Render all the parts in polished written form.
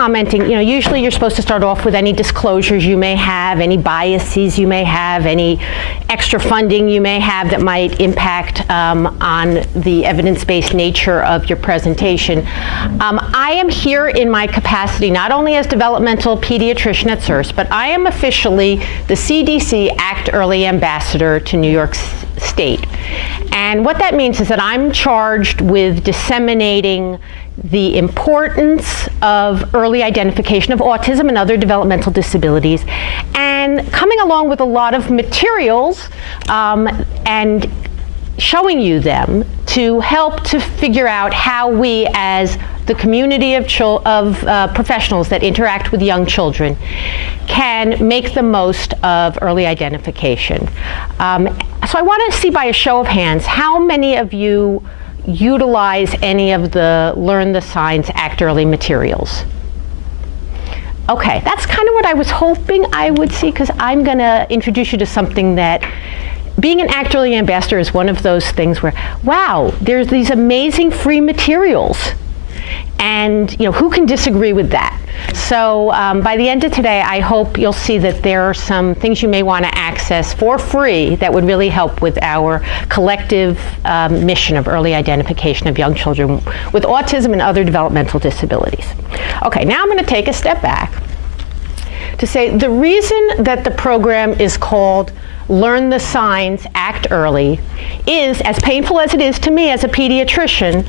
commenting, usually you're supposed to start off with any disclosures you may have, any biases you may have, any extra funding you may have that might impact on the evidence-based nature of your presentation. I am here in my capacity not only as developmental pediatrician at CERS, but I am officially the CDC Act Early Ambassador to New York State. And what that means is that I'm charged with disseminating the importance of early identification of autism and other developmental disabilities, and coming along with a lot of materials and showing you them to help to figure out how we, as the community of professionals that interact with young children, can make the most of early identification. So I want to see by a show of hands, how many of you utilize any of the Learn the Signs Act Early materials? Okay, that's kind of what I was hoping I would see, because I'm going to introduce you to something that, being an Act Early Ambassador is one of those things where, wow, there's these amazing free materials. And who can disagree with that? So by the end of today, I hope you'll see that there are some things you may want to access for free that would really help with our collective mission of early identification of young children with autism and other developmental disabilities. Okay, now I'm going to take a step back to say the reason that the program is called Learn the Signs, Act Early is, as painful as it is to me as a pediatrician,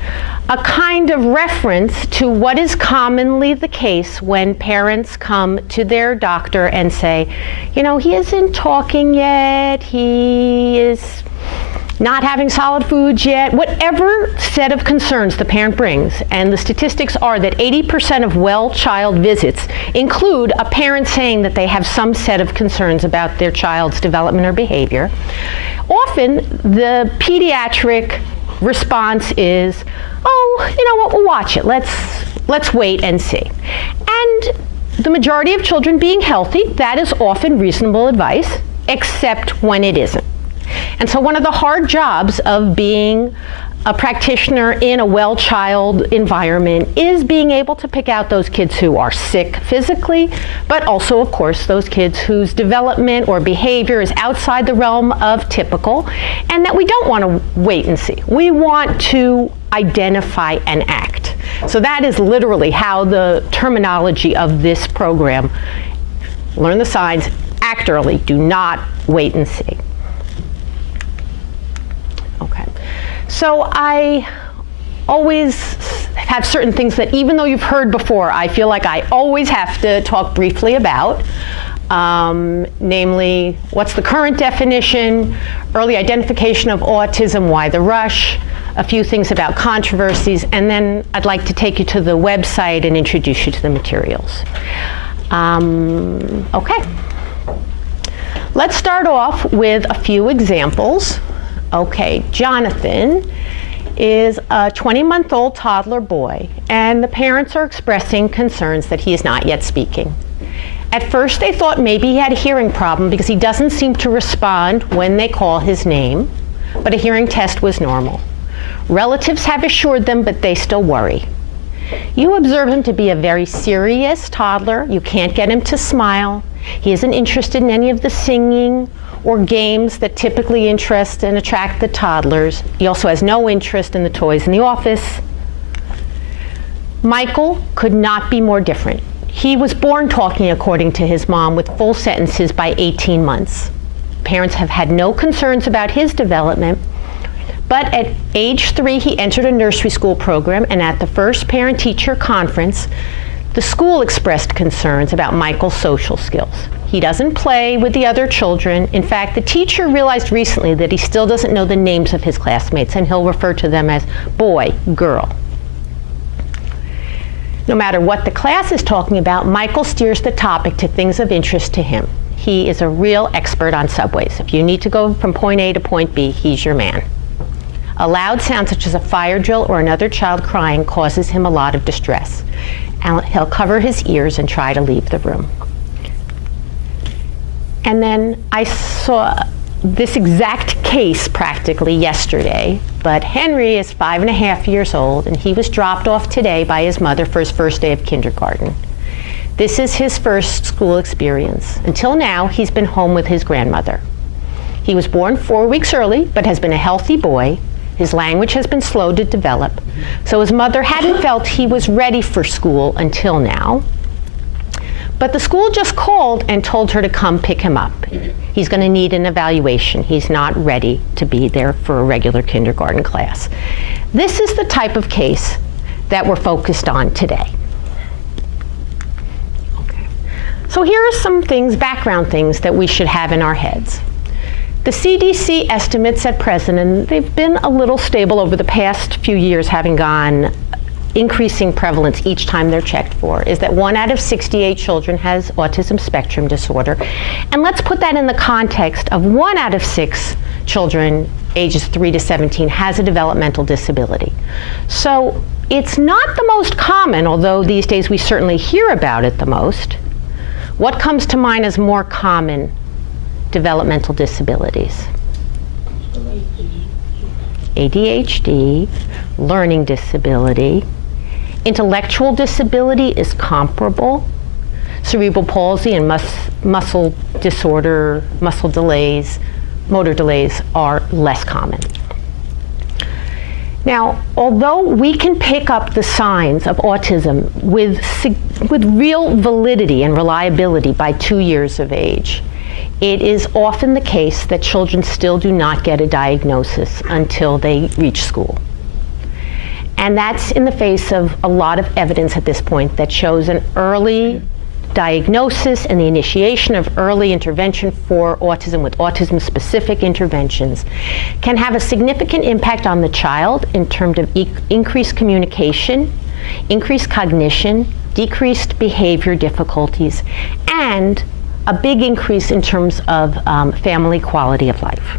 a kind of reference to what is commonly the case when parents come to their doctor and say, he isn't talking yet, he is not having solid foods yet, whatever set of concerns the parent brings. And the statistics are that 80% of well child visits include a parent saying that they have some set of concerns about their child's development or behavior. Often the pediatric response is, oh, you know what, we'll watch it. Let's wait and see. And the majority of children being healthy, that is often reasonable advice, except when it isn't. And so one of the hard jobs of being a practitioner in a well child environment is being able to pick out those kids who are sick physically, but also, of course, those kids whose development or behavior is outside the realm of typical, and that we don't want to wait and see. We want to identify and act. So that is literally how the terminology of this program, Learn the Signs, Act Early, do not wait and see. Okay, so I always have certain things that, even though you've heard before, I feel like I always have to talk briefly about, namely, what's the current definition, early identification of autism, why the rush, a few things about controversies, and then I'd like to take you to the website and introduce you to the materials. Okay, let's start off with a few examples. Okay, Jonathan is a 20-month-old toddler boy, and the parents are expressing concerns that he is not yet speaking. At first, they thought maybe he had a hearing problem because he doesn't seem to respond when they call his name, but a hearing test was normal. Relatives have assured them, but they still worry. You observe him to be a very serious toddler. You can't get him to smile. He isn't interested in any of the singing or games that typically interest and attract the toddlers. He also has no interest in the toys in the office. Michael could not be more different. He was born talking, according to his mom, with full sentences by 18 months. Parents have had no concerns about his development, but at age 3, he entered a nursery school program, and at the first parent-teacher conference, the school expressed concerns about Michael's social skills. He doesn't play with the other children. In fact, the teacher realized recently that he still doesn't know the names of his classmates, and he'll refer to them as boy, girl. No matter what the class is talking about, Michael steers the topic to things of interest to him. He is a real expert on subways. If you need to go from point A to point B, he's your man. A loud sound such as a fire drill or another child crying causes him a lot of distress. And he'll cover his ears and try to leave the room. And then I saw this exact case practically yesterday, but Henry is 5.5 years old, and he was dropped off today by his mother for his first day of kindergarten. This is his first school experience. Until now, he's been home with his grandmother. He was born 4 weeks early, but has been a healthy boy. His language has been slow to develop. So his mother hadn't felt he was ready for school until now. But the school just called and told her to come pick him up. He's going to need an evaluation. He's not ready to be there for a regular kindergarten class. This is the type of case that we're focused on today. Okay. So here are some things, background things, that we should have in our heads. The CDC estimates at present, and they've been a little stable over the past few years, having gone increasing prevalence each time they're checked for, is that 1 out of 68 children has autism spectrum disorder. And let's put that in the context of 1 out of 6 children ages 3 to 17 has a developmental disability. So it's not the most common, although these days we certainly hear about it the most. What comes to mind as more common developmental disabilities? ADHD, learning disability. Intellectual disability is comparable. Cerebral palsy and muscle disorder, muscle delays, motor delays are less common. Now, although we can pick up the signs of autism with real validity and reliability by 2 years of age, it is often the case that children still do not get a diagnosis until they reach school. And that's in the face of a lot of evidence at this point that shows an early diagnosis and the initiation of early intervention for autism with autism-specific interventions can have a significant impact on the child in terms of increased communication, increased cognition, decreased behavior difficulties, and a big increase in terms of family quality of life.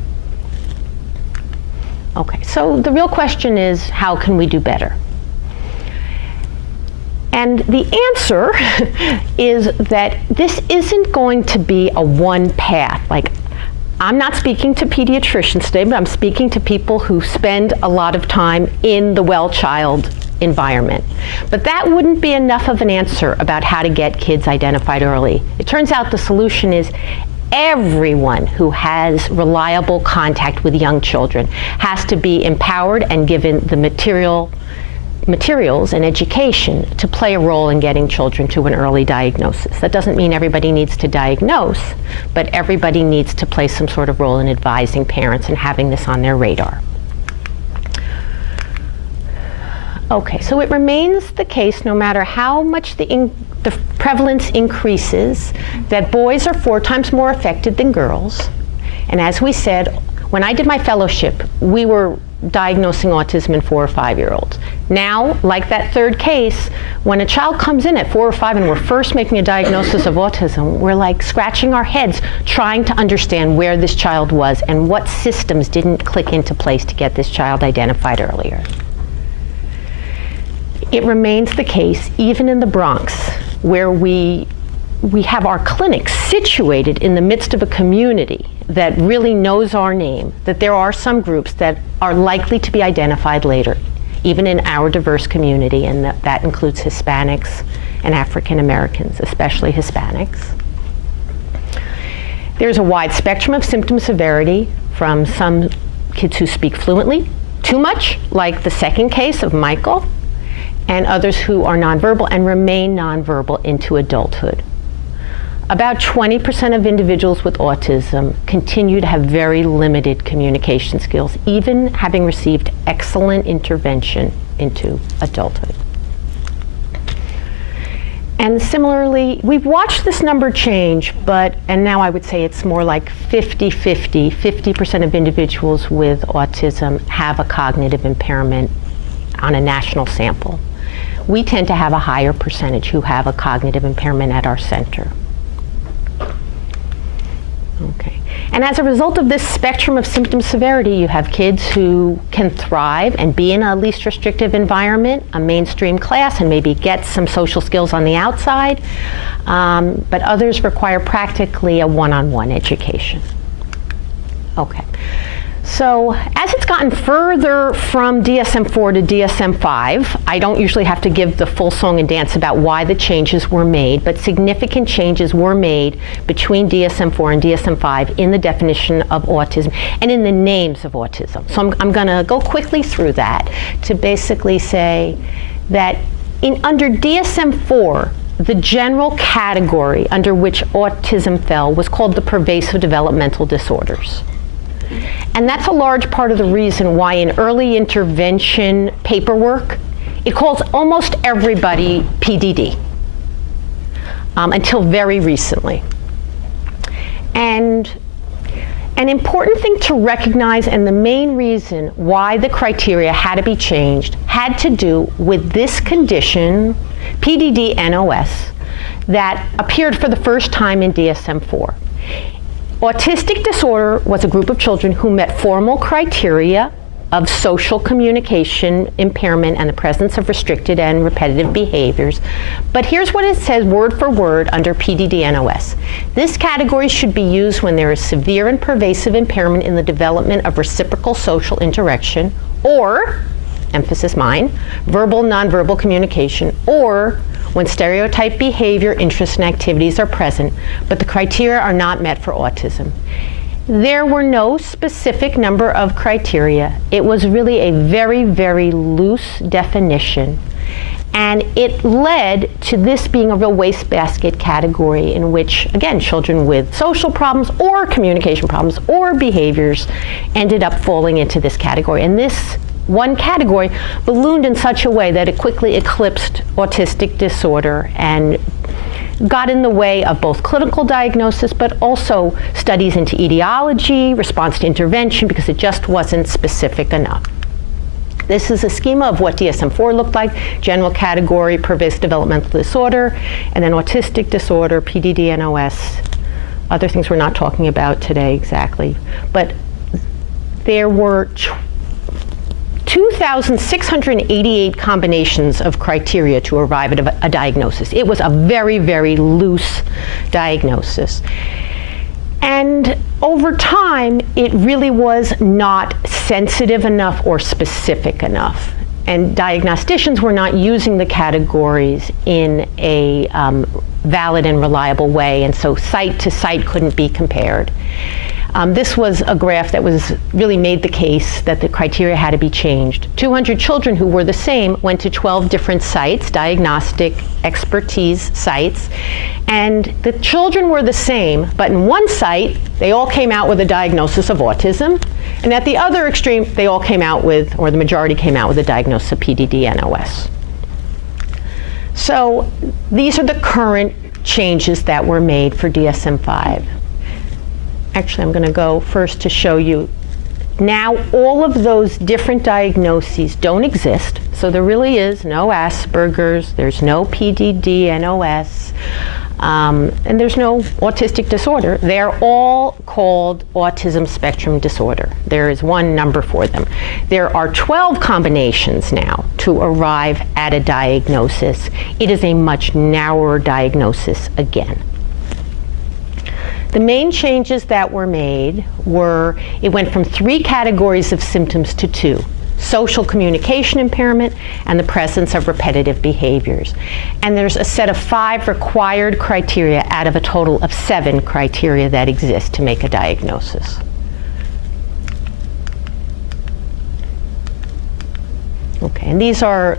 Okay, so the real question is, how can we do better? And the answer is that this isn't going to be a one path. Like, I'm not speaking to pediatricians today, but I'm speaking to people who spend a lot of time in the well child environment. But that wouldn't be enough of an answer about how to get kids identified early. It turns out the solution is everyone who has reliable contact with young children has to be empowered and given the materials and education to play a role in getting children to an early diagnosis. That doesn't mean everybody needs to diagnose, but everybody needs to play some sort of role in advising parents and having this on their radar. Okay, so it remains the case, no matter how much the prevalence increases, that boys are 4 times more affected than girls. And as we said, when I did my fellowship, we were diagnosing autism in 4 or 5-year-olds. Now, like that third case, when a child comes in at 4 or 5 and we're first making a diagnosis of autism, we're like scratching our heads trying to understand where this child was and what systems didn't click into place to get this child identified earlier. It remains the case, even in the Bronx, where we have our clinics situated in the midst of a community that really knows our name, that there are some groups that are likely to be identified later, even in our diverse community, and that includes Hispanics and African Americans, especially Hispanics. There's a wide spectrum of symptom severity, from some kids who speak fluently, too much, like the second case of Michael, and others who are nonverbal and remain nonverbal into adulthood. About 20% of individuals with autism continue to have very limited communication skills, even having received excellent intervention into adulthood. And similarly, we've watched this number change, and now I would say it's more like 50-50. 50% of individuals with autism have a cognitive impairment on a national sample. We tend to have a higher percentage who have a cognitive impairment at our center. Okay. And as a result of this spectrum of symptom severity, you have kids who can thrive and be in a least restrictive environment, a mainstream class, and maybe get some social skills on the outside, but others require practically a one-on-one education. Okay. So as it's gotten further from DSM-4 to DSM-5, I don't usually have to give the full song and dance about why the changes were made, but significant changes were made between DSM-4 and DSM-5 in the definition of autism and in the names of autism. So I'm going to go quickly through that to basically say that under DSM-4, the general category under which autism fell was called the pervasive developmental disorders. And that's a large part of the reason why in early intervention paperwork, it calls almost everybody PDD, until very recently. And an important thing to recognize, and the main reason why the criteria had to be changed, had to do with this condition, PDD-NOS, that appeared for the first time in DSM-4. Autistic disorder was a group of children who met formal criteria of social communication impairment and the presence of restricted and repetitive behaviors. But here's what it says word for word under PDD-NOS. This category should be used when there is severe and pervasive impairment in the development of reciprocal social interaction, or, emphasis mine, verbal, nonverbal communication, or when stereotype behavior, interests, and activities are present, but the criteria are not met for autism. There were no specific number of criteria. It was really a very, very loose definition. And it led to this being a real wastebasket category in which, again, children with social problems or communication problems or behaviors ended up falling into this category. And this one category ballooned in such a way that it quickly eclipsed autistic disorder and got in the way of both clinical diagnosis, but also studies into etiology, response to intervention, because it just wasn't specific enough. This is a schema of what DSM-4 looked like: general category, pervasive developmental disorder, and then autistic disorder, PDD-NOS, other things we're not talking about today exactly. But there were 2,688 combinations of criteria to arrive at a diagnosis. It was a very, very loose diagnosis. And over time, it really was not sensitive enough or specific enough. And diagnosticians were not using the categories in a valid and reliable way, and so site to site couldn't be compared. This was a graph that really made the case that the criteria had to be changed. 200 children who were the same went to 12 different sites, diagnostic expertise sites, and the children were the same, but in one site, they all came out with a diagnosis of autism, and at the other extreme, they all came out with, or the majority came out with a diagnosis of PDD-NOS. So these are the current changes that were made for DSM-5. Actually, I'm going to go first to show you. Now, all of those different diagnoses don't exist, so there really is no Asperger's, there's no PDD-NOS, and there's no autistic disorder. They're all called autism spectrum disorder. There is one number for them. There are 12 combinations now to arrive at a diagnosis. It is a much narrower diagnosis again. The main changes that were made were, it went from 3 categories of symptoms to 2: social communication impairment and the presence of repetitive behaviors. And there's a set of 5 required criteria out of a total of 7 criteria that exist to make a diagnosis. Okay, and these are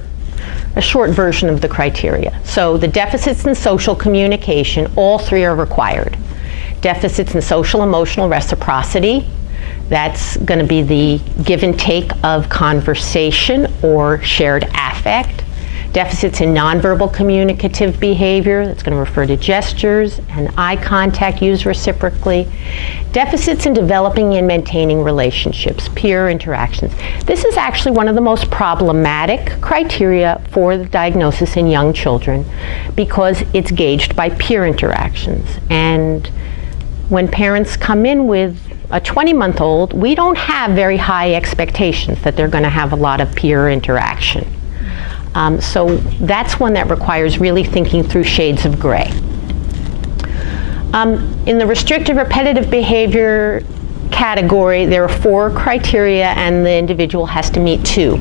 a short version of the criteria. So the deficits in social communication, all 3 are required. Deficits in social emotional reciprocity, that's going to be the give and take of conversation or shared affect. Deficits in nonverbal communicative behavior, that's going to refer to gestures and eye contact used reciprocally. Deficits in developing and maintaining relationships, peer interactions. This is actually one of the most problematic criteria for the diagnosis in young children because it's gauged by peer interactions. And when parents come in with a 20-month-old, we don't have very high expectations that they're going to have a lot of peer interaction. So that's one that requires really thinking through shades of gray. In the restrictive repetitive behavior category, there are 4 criteria, and the individual has to meet 2.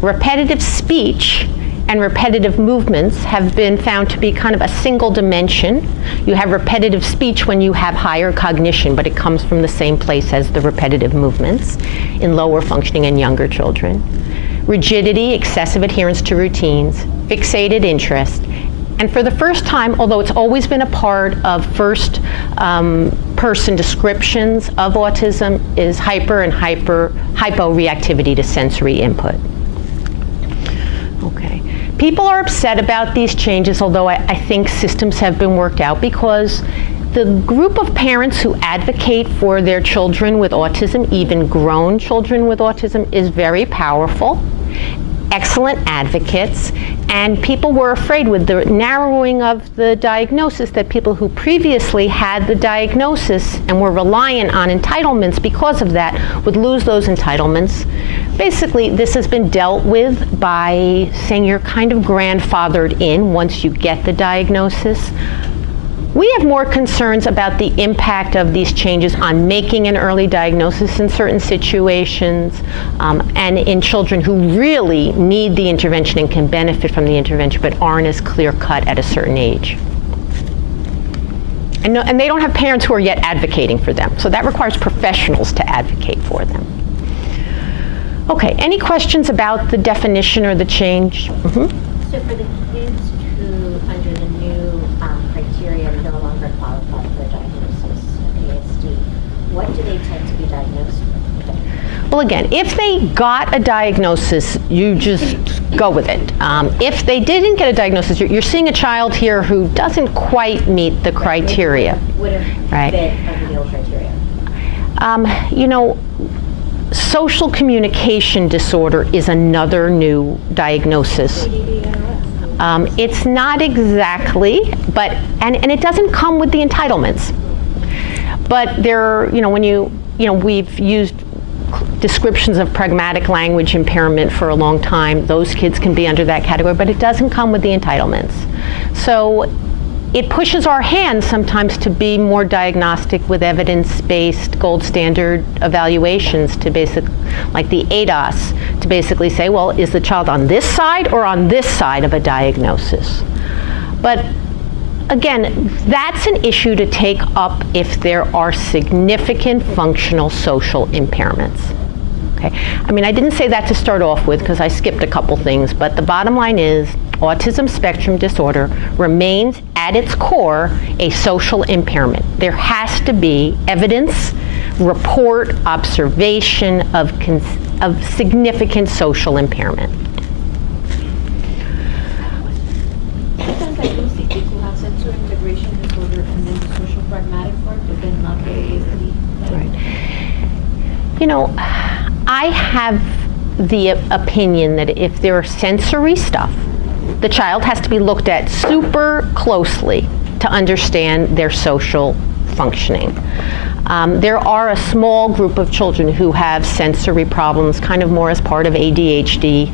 Repetitive speech and repetitive movements have been found to be kind of a single dimension. You have repetitive speech when you have higher cognition, but it comes from the same place as the repetitive movements in lower functioning and younger children. Rigidity, excessive adherence to routines, fixated interest, and for the first time, although it's always been a part of first person descriptions of autism, is hyporeactivity to sensory input. Okay. People are upset about these changes, although I think systems have been worked out, because the group of parents who advocate for their children with autism, even grown children with autism, is very powerful. Excellent advocates, and people were afraid with the narrowing of the diagnosis that people who previously had the diagnosis and were reliant on entitlements because of that would lose those entitlements. Basically, this has been dealt with by saying you're kind of grandfathered in once you get the diagnosis. We have more concerns about the impact of these changes on making an early diagnosis in certain situations, and in children who really need the intervention and can benefit from the intervention but aren't as clear-cut at a certain age. And they don't have parents who are yet advocating for them, so that requires professionals to advocate for them. Okay, any questions about the definition or the change? Mm-hmm. So for the kids who, under the new criteria, no longer qualify for diagnosis of ASD, what do they tend to be diagnosed with? Well, again, if they got a diagnosis, you just go with it. If they didn't get a diagnosis, you're seeing a child here who doesn't quite meet the criteria. Wouldn't right. fit under the old criteria. You know, social communication disorder is another new diagnosis. It's not exactly, but and it doesn't come with the entitlements. But there, we've used descriptions of pragmatic language impairment for a long time. Those kids can be under that category, but it doesn't come with the entitlements. So it pushes our hands sometimes to be more diagnostic with evidence-based gold standard evaluations to like the ADOS, to basically say, well, is the child on this side or on this side of a diagnosis? But again, that's an issue to take up if there are significant functional social impairments. Okay. I mean, I didn't say that to start off with because I skipped a couple things, but the bottom line is autism spectrum disorder remains at its core a social impairment. There has to be evidence, report, observation of significant social impairment. Sometimes I do see kids who have sensory integration disorder and then the social pragmatic part, but then not the ASD. Right. You know, I have the opinion that if there are sensory stuff, the child has to be looked at super closely to understand their social functioning. There are a small group of children who have sensory problems kind of more as part of ADHD,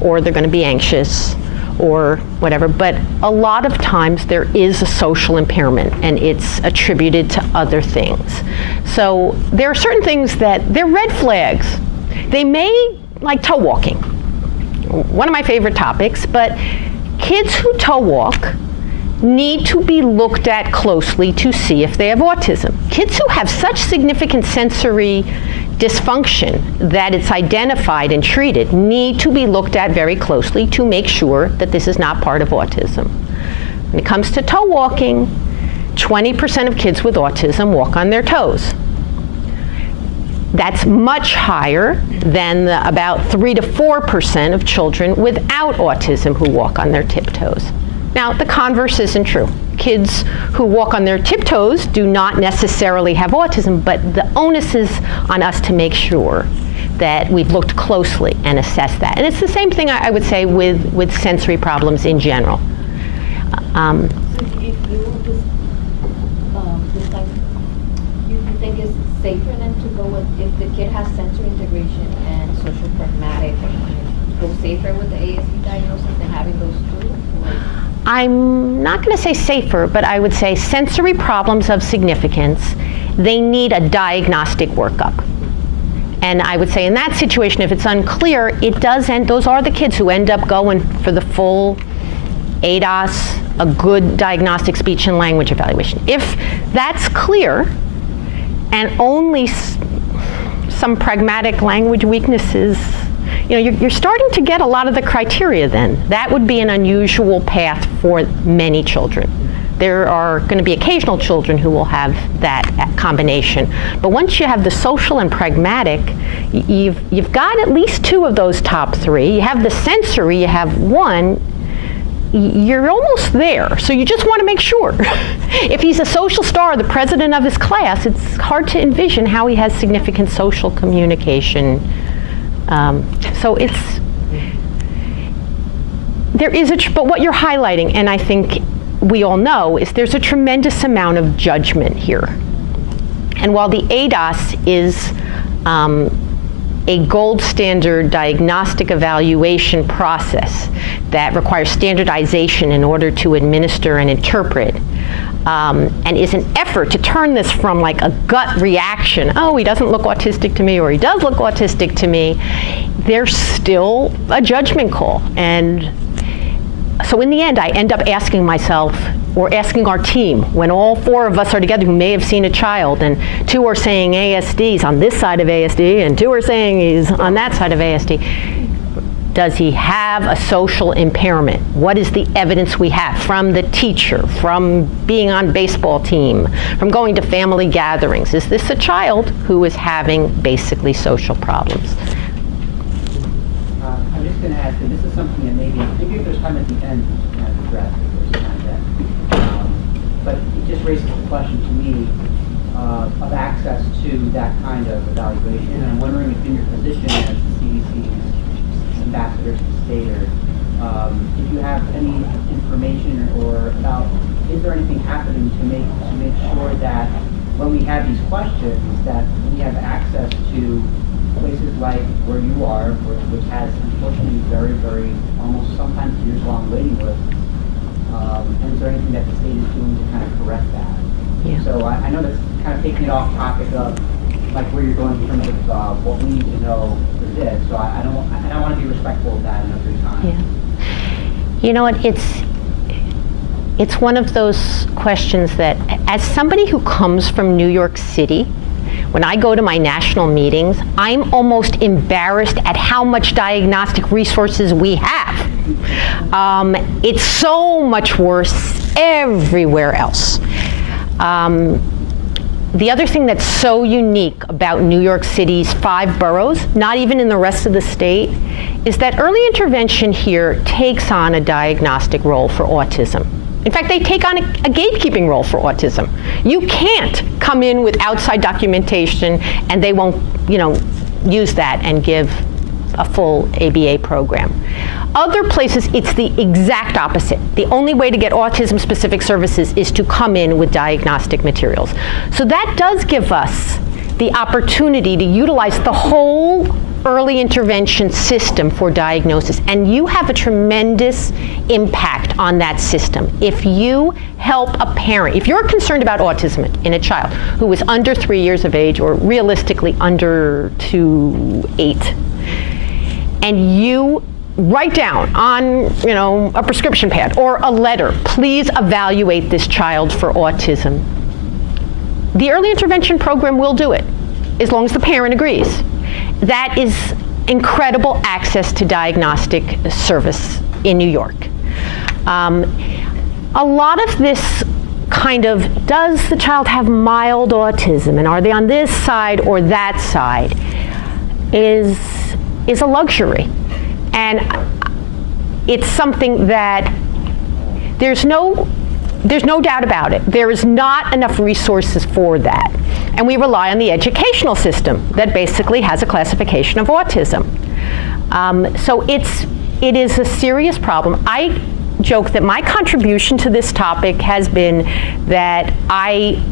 or they're going to be anxious or whatever, but a lot of times there is a social impairment and it's attributed to other things. So there are certain things that they're red flags. They may, like toe walking, one of my favorite topics, but kids who toe walk need to be looked at closely to see if they have autism. Kids who have such significant sensory dysfunction that it's identified and treated need to be looked at very closely to make sure that this is not part of autism. When it comes to toe walking, 20% of kids with autism walk on their toes. That's much higher than about 3 to 4% of children without autism who walk on their tiptoes. Now, the converse isn't true. Kids who walk on their tiptoes do not necessarily have autism, but the onus is on us to make sure that we've looked closely and assessed that. And it's the same thing I would say with sensory problems in general. So if you decide, you think it's safer then to go with, if the kid has sensory integration and social pragmatic, go safer with the ASD diagnosis than having those two? Or? I'm not going to say safer, but I would say sensory problems of significance they need a diagnostic workup. And I would say in that situation, if it's unclear, it does end, those are the kids who end up going for the full ADOS, a good diagnostic speech and language evaluation. If that's clear, and only some pragmatic language weaknesses, you're starting to get a lot of the criteria then. That would be an unusual path for many children. There are going to be occasional children who will have that combination. But once you have the social and pragmatic, you've got at least two of those top three. You have the sensory, you have one, you're almost there. So you just want to make sure. If he's a social star, the president of his class, it's hard to envision how he has significant social communication. So but what you're highlighting, and I think we all know, is there's a tremendous amount of judgment here. And while the ADOS is a gold standard diagnostic evaluation process that requires standardization in order to administer and interpret, and is an effort to turn this from like a gut reaction, oh, he doesn't look autistic to me, or he does look autistic to me, there's still a judgment call. And so in the end, I end up asking myself, or asking our team, when all four of us are together who may have seen a child, and two are saying ASD's on this side of ASD, and two are saying he's on that side of ASD, does he have a social impairment? What is the evidence we have from the teacher, from being on baseball team, from going to family gatherings? Is this a child who is having basically social problems? I'm just going to ask, and this is something that maybe if there's time at the end, we can address if there's time then. But it just raises the question to me of access to that kind of evaluation. And I'm wondering if in your position as the CDC's ambassador to the state, or if you have any information or about, is there anything happening to make sure that when we have these questions, that we have access to places like where you are, which has unfortunately very, very, almost sometimes years-long waiting lists, and is there anything that the state is doing to kind of correct that? Yeah. So I know that's kind of taking it off topic of like where you're going in terms of what we need to know for this. So I want to be respectful of that and of your time. Yeah. You know what? It's one of those questions that, as somebody who comes from New York City, when I go to my national meetings, I'm almost embarrassed at how much diagnostic resources we have. It's so much worse everywhere else. The other thing that's so unique about New York City's 5 boroughs, not even in the rest of the state, is that early intervention here takes on a diagnostic role for autism. In fact, they take on a gatekeeping role for autism. You can't come in with outside documentation and they won't, use that and give a full ABA program. Other places, it's the exact opposite. The only way to get autism-specific services is to come in with diagnostic materials. So that does give us the opportunity to utilize the whole early intervention system for diagnosis, and you have a tremendous impact on that system. If you help a parent, if you're concerned about autism in a child who is under 3 years of age, or realistically under 8, and you write down on a prescription pad or a letter, please evaluate this child for autism, the early intervention program will do it, as long as the parent agrees. That is incredible access to diagnostic service in New York. A lot of this kind of, does the child have mild autism, and are they on this side or that side, is a luxury. And it's something that there's no doubt about it. There is not enough resources for that. And we rely on the educational system that basically has a classification of autism. So it is a serious problem. I joke that my contribution to this topic has been that I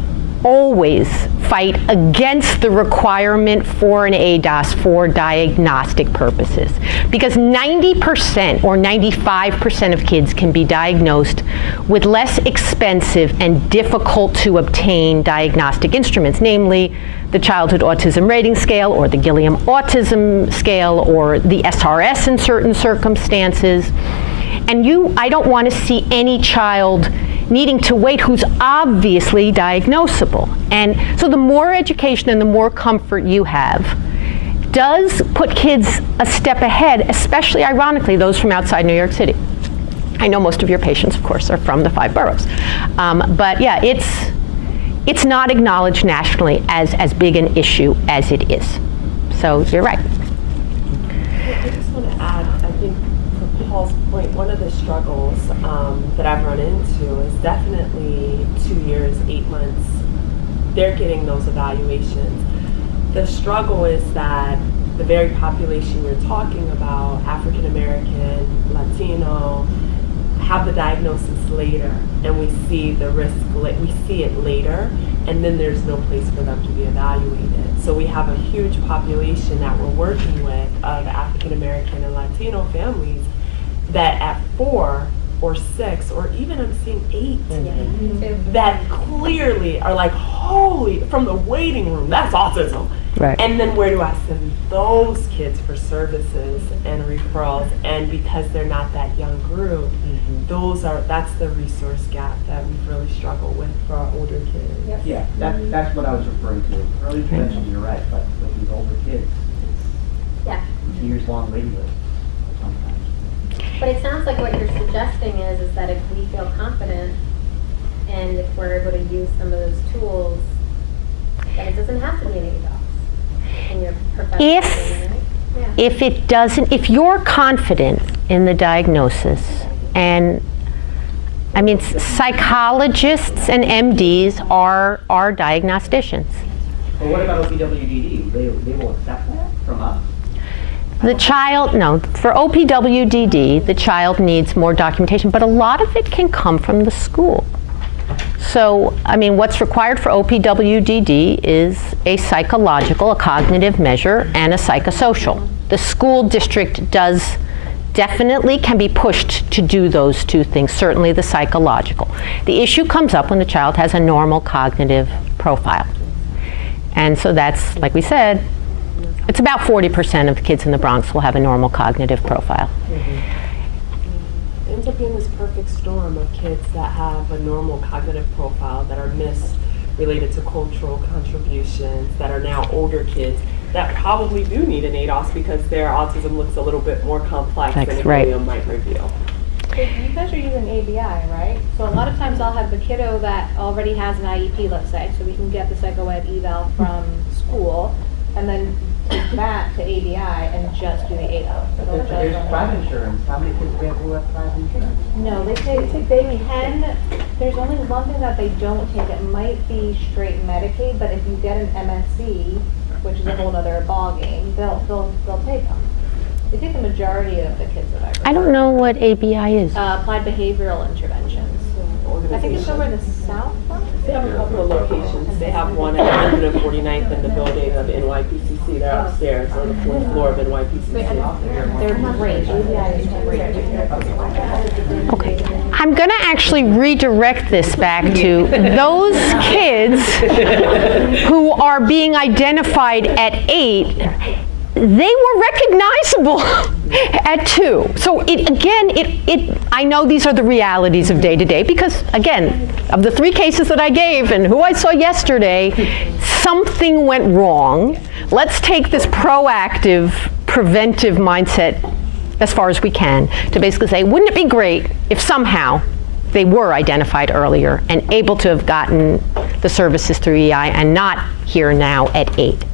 always fight against the requirement for an ADOS for diagnostic purposes, because 90% or 95% of kids can be diagnosed with less expensive and difficult to obtain diagnostic instruments, namely the Childhood Autism Rating Scale or the Gilliam Autism Scale or the SRS in certain circumstances. And I don't want to see any child needing to wait who's obviously diagnosable. And so the more education and the more comfort you have does put kids a step ahead, especially ironically those from outside New York City. I know most of your patients, of course, are from the 5 boroughs. But yeah, it's not acknowledged nationally as big an issue as it is. So you're right. I just want to add, I think to Paul's point, one of the struggles that I've run into is definitely 2 years, 8 months, they're getting those evaluations. The struggle is that the very population you're talking about, African American, Latino, have the diagnosis later, and we see the risk, we see it later, and then there's no place for them to be evaluated. So we have a huge population that we're working with of African American and Latino families that at 4 or 6 or even I'm seeing 8 that clearly are like, holy, from the waiting room, that's autism. Right. And then where do I send those kids for services and referrals? And because they're not that young group, that's the resource gap that we've really struggled with for our older kids. Yep. Yeah, that's what I was referring to. Early intervention, you're right, but with these older kids, Yeah. it's years-long waiting list sometimes. But it sounds like what you're suggesting is that if we feel confident and if we're able to use some of those tools, then it doesn't have to be an ADOS in your professional training, right? Yeah. If you're confident in the diagnosis, and I mean, psychologists and MDs are diagnosticians. Well, what about OPWDD? They will accept that from us? For OPWDD, the child needs more documentation, but a lot of it can come from the school. So, I mean, what's required for OPWDD is a psychological, a cognitive measure, and a psychosocial. The school district can be pushed to do those 2 things, certainly the psychological. The issue comes up when the child has a normal cognitive profile. And so that's, like we said, it's about 40% of the kids in the Bronx will have a normal cognitive profile. It ends up being this perfect storm of kids that have a normal cognitive profile that are related to cultural contributions, that are now older kids that probably do need an ADOS because their autism looks a little bit more complex than a Gilliam might reveal. So you guys are using ABI, right? So a lot of times I'll have the kiddo that already has an IEP, let's say, so we can get the psychoed eval from school, and then take that to ABI and just do the ADOS. There's private insurance. How many kids do we have private insurance? No, they can. There's only one thing that they don't take. It might be straight Medicaid, but if you get an MSC, which is a whole other ballgame, they'll take them. They take the majority of the kids that I don't know what ABI is. Applied behavioral interventions. I think it's over in the south. They have a couple of locations. They have one at 149th in the building of NYPCC. They're upstairs on the 4th floor of NYPCC. They're great. ABI is great. Okay. I'm going to actually redirect this back to those kids who are being identified at 8. They were recognizable at 2. So I know these are the realities of day to day because, again, of the 3 cases that I gave and who I saw yesterday, something went wrong. Let's take this proactive, preventive mindset as far as we can to basically say, wouldn't it be great if somehow they were identified earlier and able to have gotten the services through EI and not here now at 8?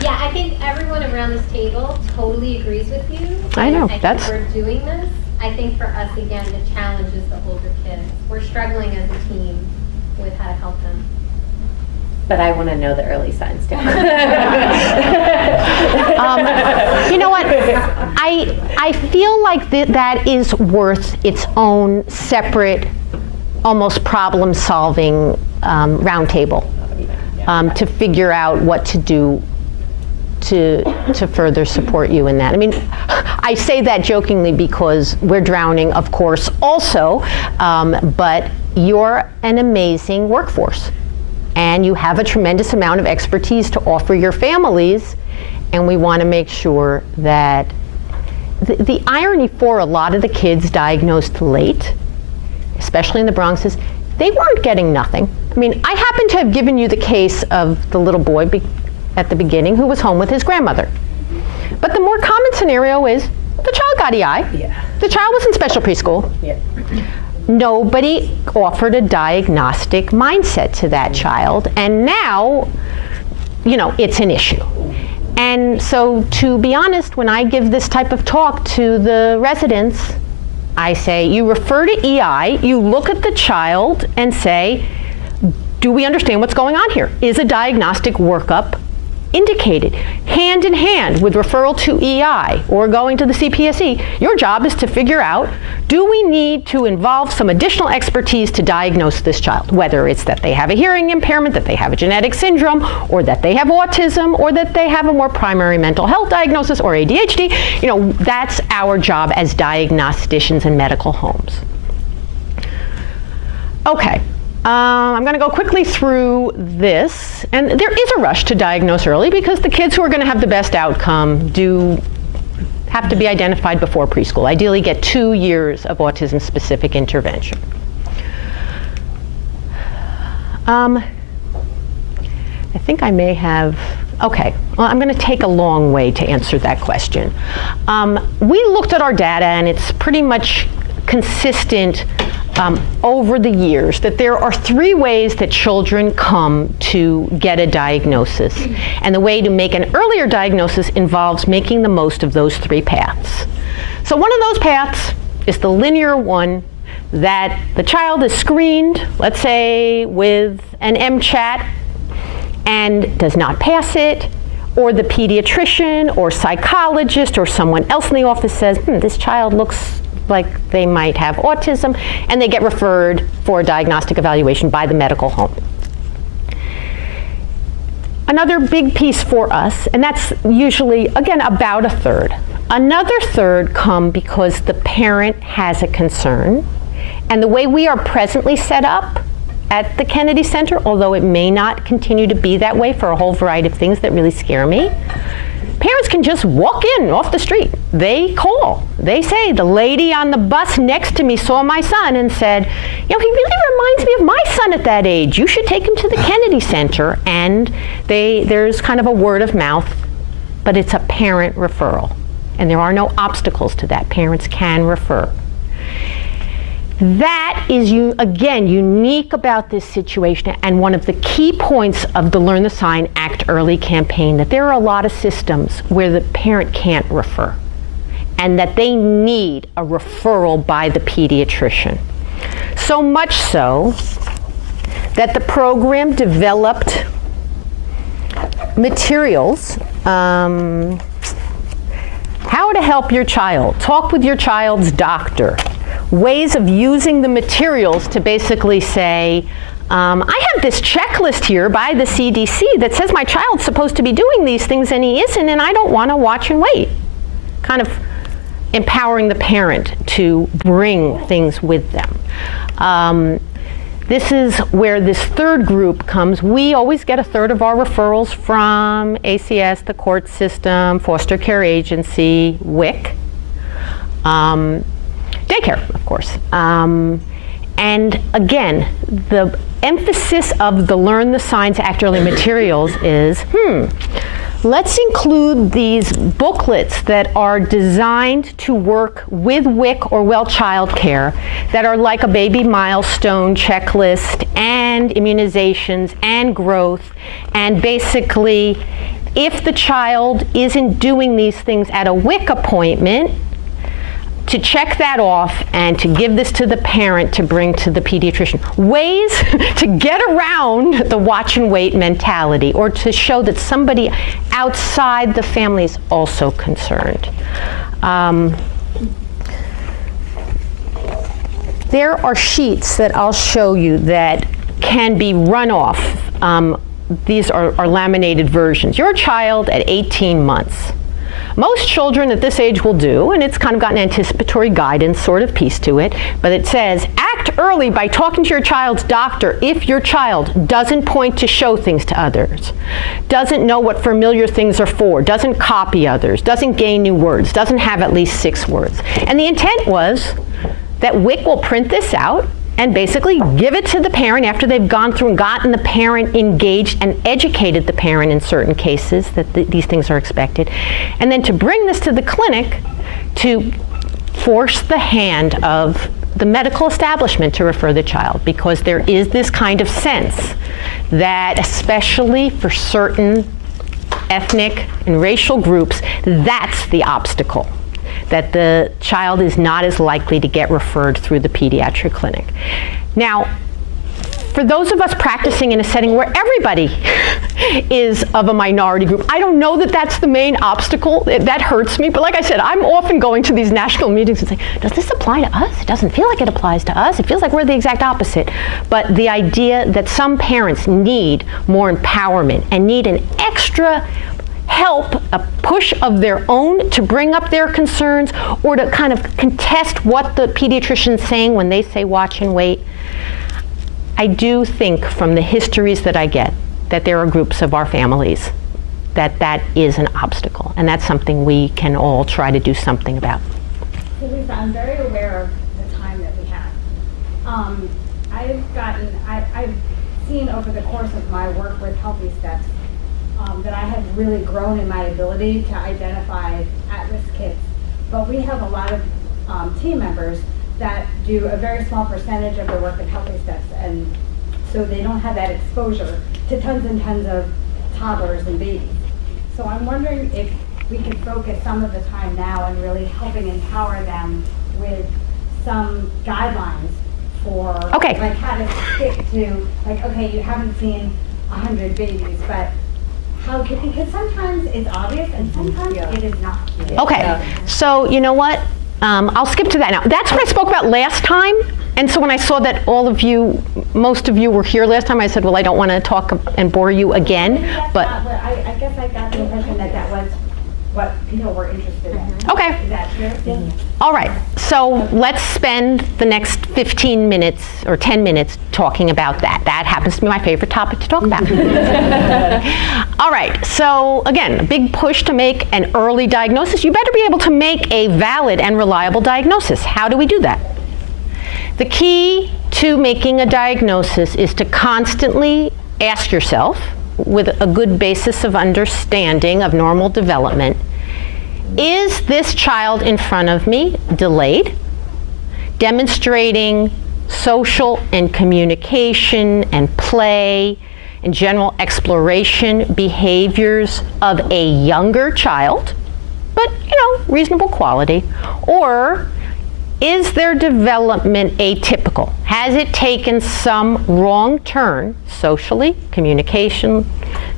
Yeah, I think everyone around this table totally agrees with you. I know, I that's- think we're doing this. I think for us, again, the challenge is the older kids. We're struggling as a team with how to help them. But I want to know the early signs too. You know what? I feel like that is worth its own separate, almost problem-solving roundtable. to figure out what to do to further support you in that. I mean, I say that jokingly because we're drowning, of course, also, but you're an amazing workforce, and you have a tremendous amount of expertise to offer your families, and we want to make sure that the irony for a lot of the kids diagnosed late, especially in the Bronx, is they weren't getting nothing. I mean, I happen to have given you the case of the little boy at the beginning who was home with his grandmother. But the more common scenario is the child got EI. Yeah. The child was in special preschool. Yeah. Nobody offered a diagnostic mindset to that child, and now, it's an issue. And so, to be honest, when I give this type of talk to the residents, I say, you refer to EI, you look at the child and say, do we understand what's going on here? Is a diagnostic workup indicated? Hand in hand with referral to EI or going to the CPSE, your job is to figure out, do we need to involve some additional expertise to diagnose this child? Whether it's that they have a hearing impairment, that they have a genetic syndrome, or that they have autism, or that they have a more primary mental health diagnosis or ADHD, that's our job as diagnosticians in medical homes. Okay. I'm going to go quickly through this, and there is a rush to diagnose early because the kids who are going to have the best outcome do have to be identified before preschool. Ideally get 2 years of autism-specific intervention. I think I may have, okay, well, I'm going to take a long way to answer that question. We looked at our data, and it's pretty much consistent over the years that there are 3 ways that children come to get a diagnosis. And the way to make an earlier diagnosis involves making the most of those 3 paths. So one of those paths is the linear one, that the child is screened, let's say with an MCHAT, and does not pass it, or the pediatrician or psychologist or someone else in the office says, this child looks like they might have autism, and they get referred for a diagnostic evaluation by the medical home. Another big piece for us, and that's usually, again, about a third. Another third come because the parent has a concern, and the way we are presently set up at the Kennedy Center, although it may not continue to be that way for a whole variety of things that really scare me, parents can just walk in off the street. They call. They say, the lady on the bus next to me saw my son and said, he really reminds me of my son at that age. You should take him to the Kennedy Center. And there's kind of a word of mouth, but it's a parent referral. And there are no obstacles to that. Parents can refer. That is, again, unique about this situation, and one of the key points of the Learn the Sign, Act Early campaign, that there are a lot of systems where the parent can't refer, and that they need a referral by the pediatrician. So much so that the program developed materials, how to help your child, talk with your child's doctor, ways of using the materials to basically say, I have this checklist here by the CDC that says my child's supposed to be doing these things and he isn't, and I don't want to watch and wait. Kind of empowering the parent to bring things with them. This is where this third group comes. We always get a third of our referrals from ACS, the court system, foster care agency, WIC. Daycare, of course. And again, the emphasis of the Learn the Signs, Act Early materials is, let's include these booklets that are designed to work with WIC or Well Child Care, that are like a baby milestone checklist and immunizations and growth, and basically, if the child isn't doing these things at a WIC appointment, to check that off and to give this to the parent to bring to the pediatrician. Ways to get around the watch and wait mentality, or to show that somebody outside the family is also concerned. There are sheets that I'll show you that can be run off these are laminated versions. Your child at 18 months. Most children at this age will do, and it's kind of got an anticipatory guidance sort of piece to it, but it says, act early by talking to your child's doctor if your child doesn't point to show things to others, doesn't know what familiar things are for, doesn't copy others, doesn't gain new words, doesn't have at least 6 words. And the intent was that WIC will print this out and basically give it to the parent after they've gone through and gotten the parent engaged and educated the parent in certain cases that these things are expected. And then to bring this to the clinic to force the hand of the medical establishment to refer the child, because there is this kind of sense that especially for certain ethnic and racial groups, that's the obstacle, that the child is not as likely to get referred through the pediatric clinic. Now, for those of us practicing in a setting where everybody is of a minority group, I don't know that that's the main obstacle. That hurts me, but like I said, I'm often going to these national meetings and saying, does this apply to us? It doesn't feel like it applies to us. It feels like we're the exact opposite. But the idea that some parents need more empowerment and need an extra help, a push of their own to bring up their concerns or to kind of contest what the pediatrician's saying when they say watch and wait. I do think from the histories that I get that there are groups of our families that is an obstacle, and that's something we can all try to do something about. So Lisa, I'm very aware of the time that we have. I've seen over the course of my work with Healthy Steps that I have really grown in my ability to identify at-risk kids. But we have a lot of team members that do a very small percentage of their work in Healthy Steps, and so they don't have that exposure to tons and tons of toddlers and babies. So I'm wondering if we could focus some of the time now on really helping empower them with some guidelines for like how to stick to, like, okay, you haven't seen 100 babies, but how can, because sometimes it's obvious and sometimes it is not. Okay, so you know what? I'll skip to that now. That's what I spoke about last time. And so when I saw that all of you, most of you were here last time, I said, well, I don't want to talk and bore you again. But I guess I got the impression that that was what people were interested in. Okay. Is that true? All right, so let's spend the next 15 minutes or 10 minutes talking about that. That happens to be my favorite topic to talk about. All right, so again, a big push to make an early diagnosis. You better be able to make a valid and reliable diagnosis. How do we do that? The key to making a diagnosis is to constantly ask yourself, with a good basis of understanding of normal development, is this child in front of me delayed, demonstrating social and communication and play and general exploration behaviors of a younger child, but reasonable quality, or is their development atypical? Has it taken some wrong turn socially, communication,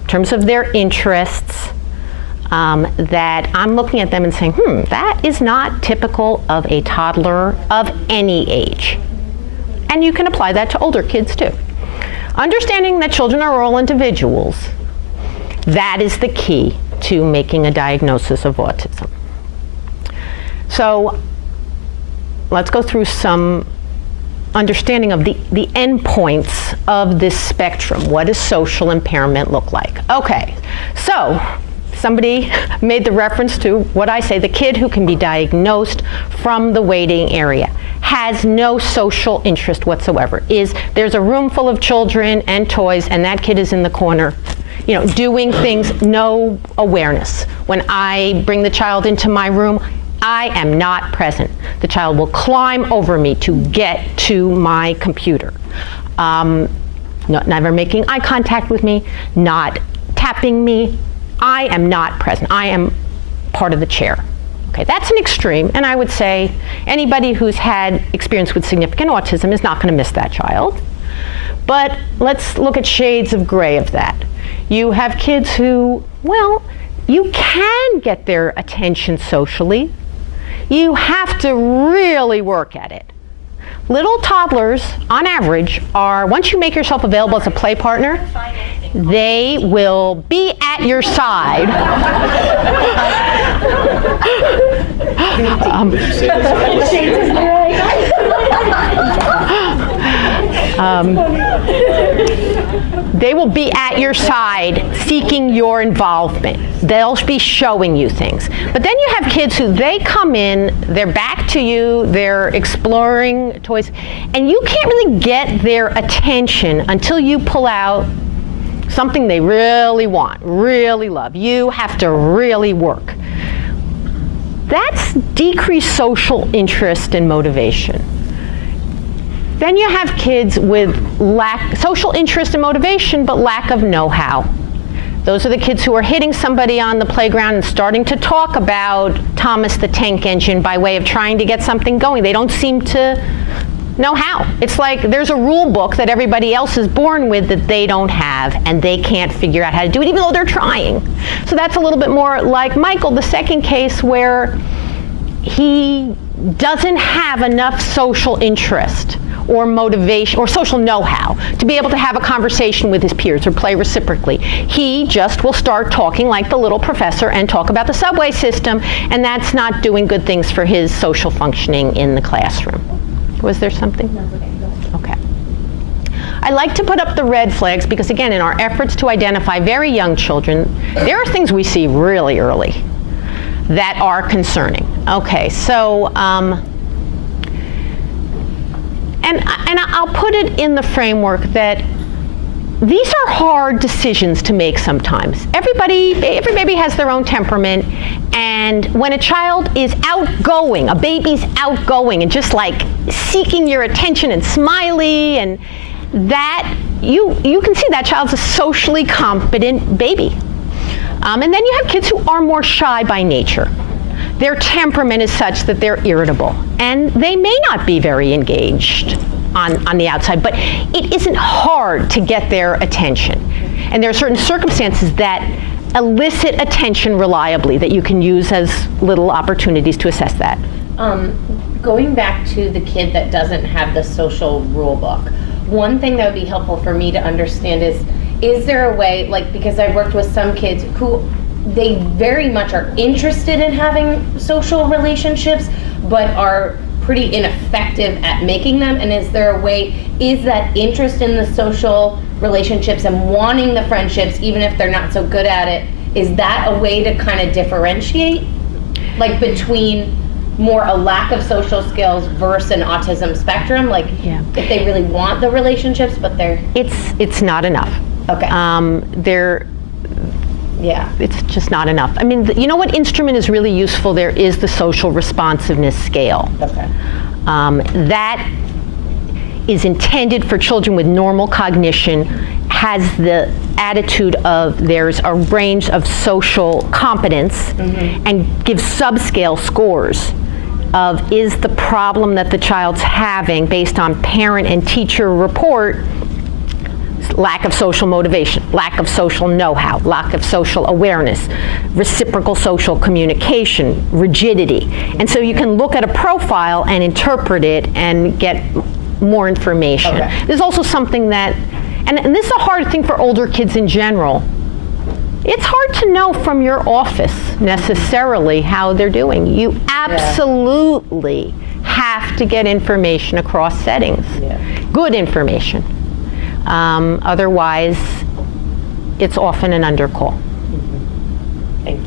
in terms of their interests, that I'm looking at them and saying, that is not typical of a toddler of any age. And you can apply that to older kids too. Understanding that children are all individuals, that is the key to making a diagnosis of autism. So let's go through some understanding of the endpoints of this spectrum. What does social impairment look like? Okay, so somebody made the reference to what I say, the kid who can be diagnosed from the waiting area has no social interest whatsoever. There's a room full of children and toys, and that kid is in the corner, doing things, no awareness. When I bring the child into my room, I am not present. The child will climb over me to get to my computer. Never making eye contact with me, not tapping me. I am not present. I am part of the chair. Okay, that's an extreme, and I would say anybody who's had experience with significant autism is not going to miss that child. But let's look at shades of gray of that. You have kids who, you can get their attention socially. You have to really work at it. Little toddlers, on average, once you make yourself available as a play partner, They will be at your side. They will be at your side seeking your involvement. They'll be showing you things. But then you have kids who they come in, they're back to you, they're exploring toys, and you can't really get their attention until you pull out something they really want, really love. You have to really work. That's decreased social interest and motivation. Then you have kids with social interest and motivation, but lack of know-how. Those are the kids who are hitting somebody on the playground and starting to talk about Thomas the Tank Engine by way of trying to get something going. They don't seem to know how. It's like there's a rule book that everybody else is born with that they don't have, and they can't figure out how to do it, even though they're trying. So that's a little bit more like Michael, the second case, where he doesn't have enough social interest or motivation or social know-how to be able to have a conversation with his peers or play reciprocally. He just will start talking like the little professor and talk about the subway system, and that's not doing good things for his social functioning in the classroom. Was there something? No, okay. I like to put up the red flags because, again, in our efforts to identify very young children, there are things we see really early that are concerning. Okay, so, and I'll put it in the framework that these are hard decisions to make sometimes. Every baby has their own temperament, and when a child is outgoing, a baby's outgoing and just like seeking your attention and smiley, and that, you can see that child's a socially competent baby. And then you have kids who are more shy by nature. Their temperament is such that they're irritable, and they may not be very engaged on the outside, but it isn't hard to get their attention. And there are certain circumstances that elicit attention reliably that you can use as little opportunities to assess that. Going back to the kid that doesn't have the social rule book, one thing that would be helpful for me to understand is there a way, like, because I've worked with some kids who they very much are interested in having social relationships, but are pretty ineffective at making them, and is there a way, is that interest in the social relationships and wanting the friendships, even if they're not so good at it, is that a way to kind of differentiate, like between more a lack of social skills versus an autism spectrum? Like, yeah, if they really want the relationships, but they're... It's not enough. Okay. Yeah. It's just not enough. I mean, you know what instrument is really useful there is the social responsiveness scale. Okay. That is intended for children with normal cognition, has the attitude of there's a range of social competence, and gives subscale scores of is the problem that the child's having based on parent and teacher report lack of social motivation, lack of social know-how, lack of social awareness, reciprocal social communication, rigidity. And so you can look at a profile and interpret it and get more information. Okay. There's also something that, and this is a hard thing for older kids in general, it's hard to know from your office necessarily how they're doing. You absolutely have to get information across settings, good information. Otherwise, it's often an undercall. Thank you.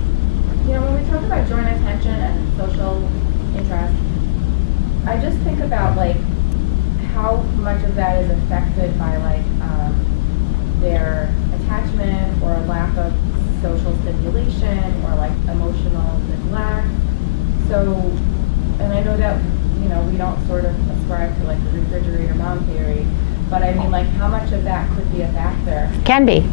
You know, when we talk about joint attention and social interest, I just think about like how much of that is affected by like their attachment or lack of social stimulation or like emotional neglect. So, and I know that, you know, we don't sort of ascribe to like the refrigerator mom theory, but I mean, like, how much of that could be a factor? Can be.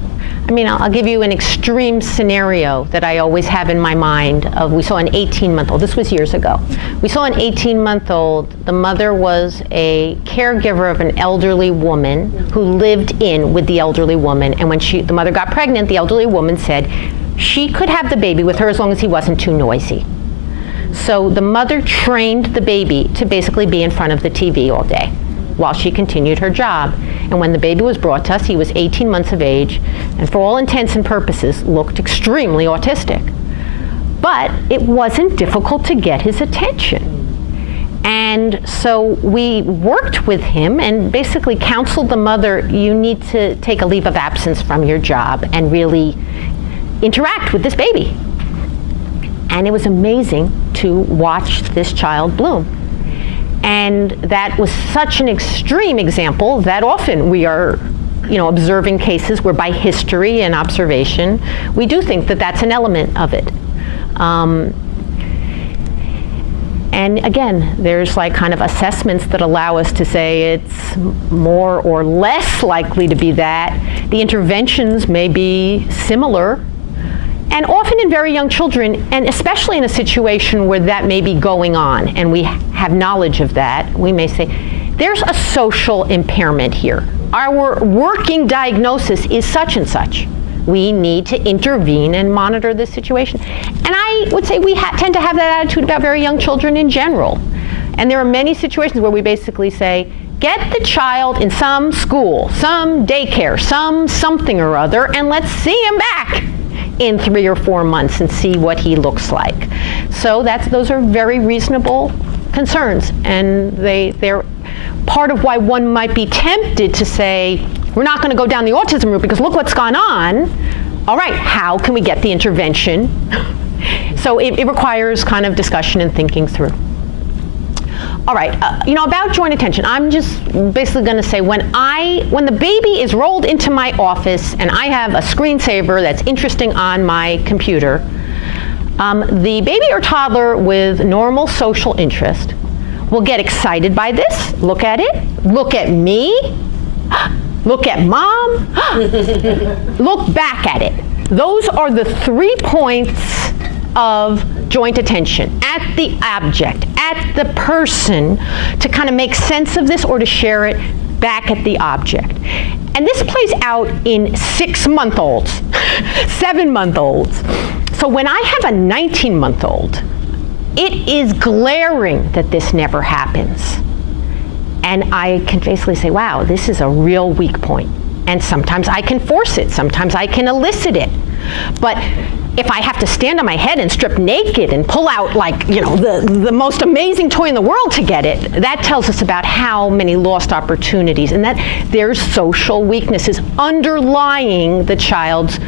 I mean, I'll give you an extreme scenario that I always have in my mind of, we saw an 18-month-old, this was years ago. We saw an 18-month-old, the mother was a caregiver of an elderly woman who lived in with the elderly woman, and when the mother got pregnant, the elderly woman said she could have the baby with her as long as he wasn't too noisy. So the mother trained the baby to basically be in front of the TV all day while she continued her job. And when the baby was brought to us, he was 18 months of age, and for all intents and purposes, looked extremely autistic. But it wasn't difficult to get his attention. And so we worked with him and basically counseled the mother, you need to take a leave of absence from your job and really interact with this baby. And it was amazing to watch this child bloom. And that was such an extreme example that often we are, observing cases where by history and observation, we do think that that's an element of it. And again, there's like kind of assessments that allow us to say it's more or less likely to be that. The interventions may be similar. And often in very young children, and especially in a situation where that may be going on, and we have knowledge of that, we may say, there's a social impairment here. Our working diagnosis is such and such. We need to intervene and monitor this situation. And I would say we tend to have that attitude about very young children in general. And there are many situations where we basically say, get the child in some school, some daycare, something or other, and let's see him back in 3 or 4 months and see what he looks like. So those are very reasonable concerns, and they're part of why one might be tempted to say, we're not going to go down the autism route because look what's gone on. All right, how can we get the intervention? So it requires kind of discussion and thinking through. All right, about joint attention, I'm just basically going to say when the baby is rolled into my office and I have a screensaver that's interesting on my computer, the baby or toddler with normal social interest will get excited by this, look at it, look at me, look at mom, look back at it. Those are the 3 points of joint attention, at the object, at the person, to kind of make sense of this or to share it back at the object. And this plays out in 6-month-olds, 7-month-olds. So when I have a 19-month-old, it is glaring that this never happens. And I can basically say, wow, this is a real weak point. And sometimes I can force it, sometimes I can elicit it. But if I have to stand on my head and strip naked and pull out the most amazing toy in the world to get it, that tells us about how many lost opportunities and that there's social weaknesses underlying the child's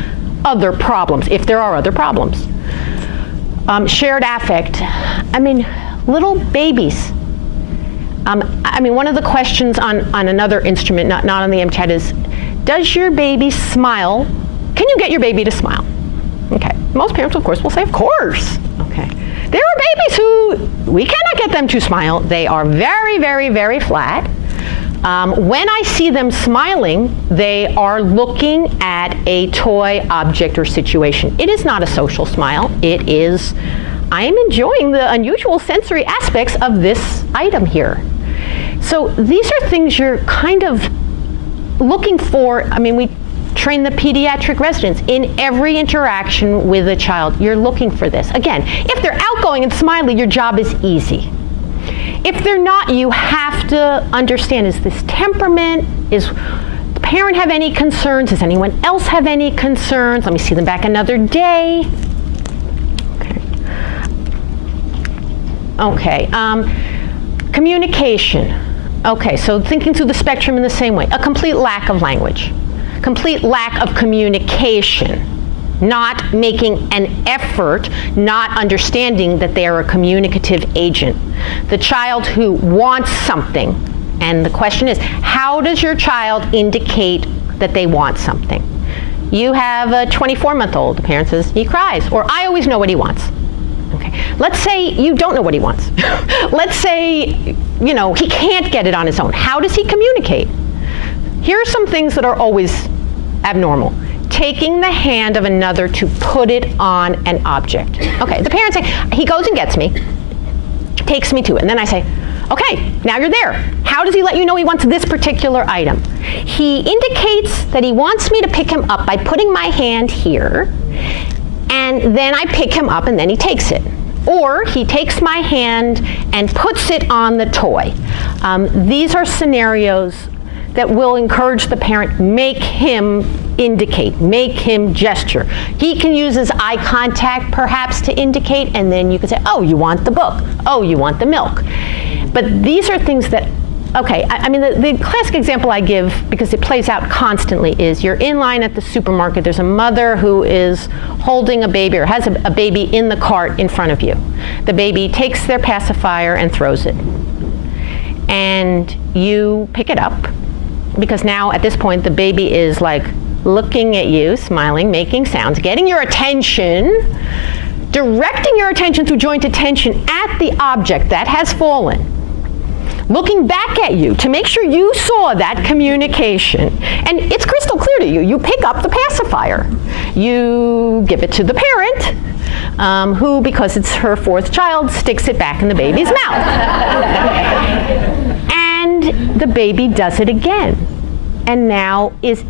other problems, if there are other problems. Shared affect, little babies. One of the questions on another instrument, not on the MCHAT, is, does your baby smile? Can you get your baby to smile? Okay, most parents, of course, will say, of course. Okay, there are babies who we cannot get them to smile. They are very, very, very flat. When I see them smiling, they are looking at a toy, object, or situation. It is not a social smile. It is, I am enjoying the unusual sensory aspects of this item here. So these are things you're kind of looking for. We train the pediatric residents in every interaction with a child. You're looking for this. Again, if they're outgoing and smiley, your job is easy. If they're not, you have to understand, is this temperament? Does the parent have any concerns? Does anyone else have any concerns? Let me see them back another day. Okay. Communication. Okay, so thinking through the spectrum in the same way. A complete lack of language. Complete lack of communication. Not making an effort, not understanding that they are a communicative agent. The child who wants something, and the question is, how does your child indicate that they want something? You have a 24-month-old, the parent says, he cries, or I always know what he wants. Okay. Let's say you don't know what he wants. Let's say, he can't get it on his own. How does he communicate? Here are some things that are always abnormal. Taking the hand of another to put it on an object. Okay, the parent say, he goes and gets me, takes me to it, and then I say, okay, now you're there. How does he let you know he wants this particular item? He indicates that he wants me to pick him up by putting my hand here, and then I pick him up and then he takes it. Or he takes my hand and puts it on the toy. These are scenarios that will encourage the parent, make him indicate, make him gesture. He can use his eye contact perhaps to indicate, and then you can say, oh, you want the book, oh, you want the milk. But these are things that, okay, I mean, the classic example I give, because it plays out constantly, is you're in line at the supermarket, there's a mother who is holding a baby or has a baby in the cart in front of you. The baby takes their pacifier and throws it. And you pick it up, because now at this point the baby is like looking at you, smiling, making sounds, getting your attention, directing your attention through joint attention at the object that has fallen, looking back at you to make sure you saw that communication. And it's crystal clear to you. You pick up the pacifier. You give it to the parent, who, because it's her fourth child, sticks it back in the baby's mouth. And the baby does it again, and now is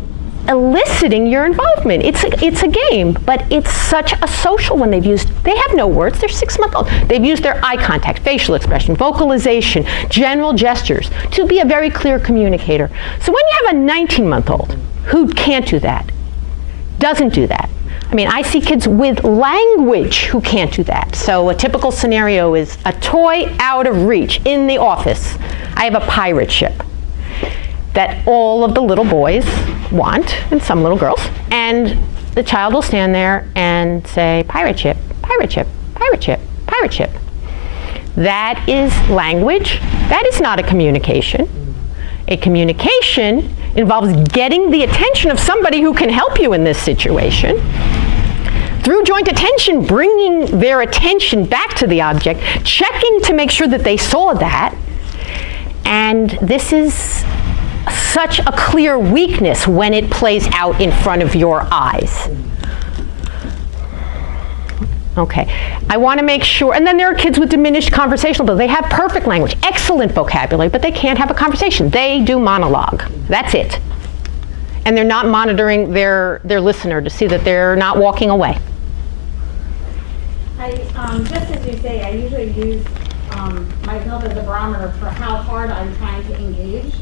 eliciting your involvement. It's a game, but it's such a social one. They have no words, they're 6-month-old. They've used their eye contact, facial expression, vocalization, general gestures to be a very clear communicator. So when you have a 19-month-old who can't do that, doesn't do that, I mean, I see kids with language who can't do that. So a typical scenario is a toy out of reach in the office. I have a pirate ship that all of the little boys want, and some little girls, and the child will stand there and say, pirate ship, pirate ship, pirate ship, pirate ship. That is language. That is not a communication. A communication involves getting the attention of somebody who can help you in this situation. Through joint attention, bringing their attention back to the object, checking to make sure that they saw that. And this is such a clear weakness when it plays out in front of your eyes. Okay, I want to make sure, and then there are kids with diminished conversational ability. They have perfect language, excellent vocabulary, but they can't have a conversation. They do monologue. That's it. And they're not monitoring their listener to see that they're not walking away. Just as you say, I usually use myself as a barometer for how hard I'm trying to engage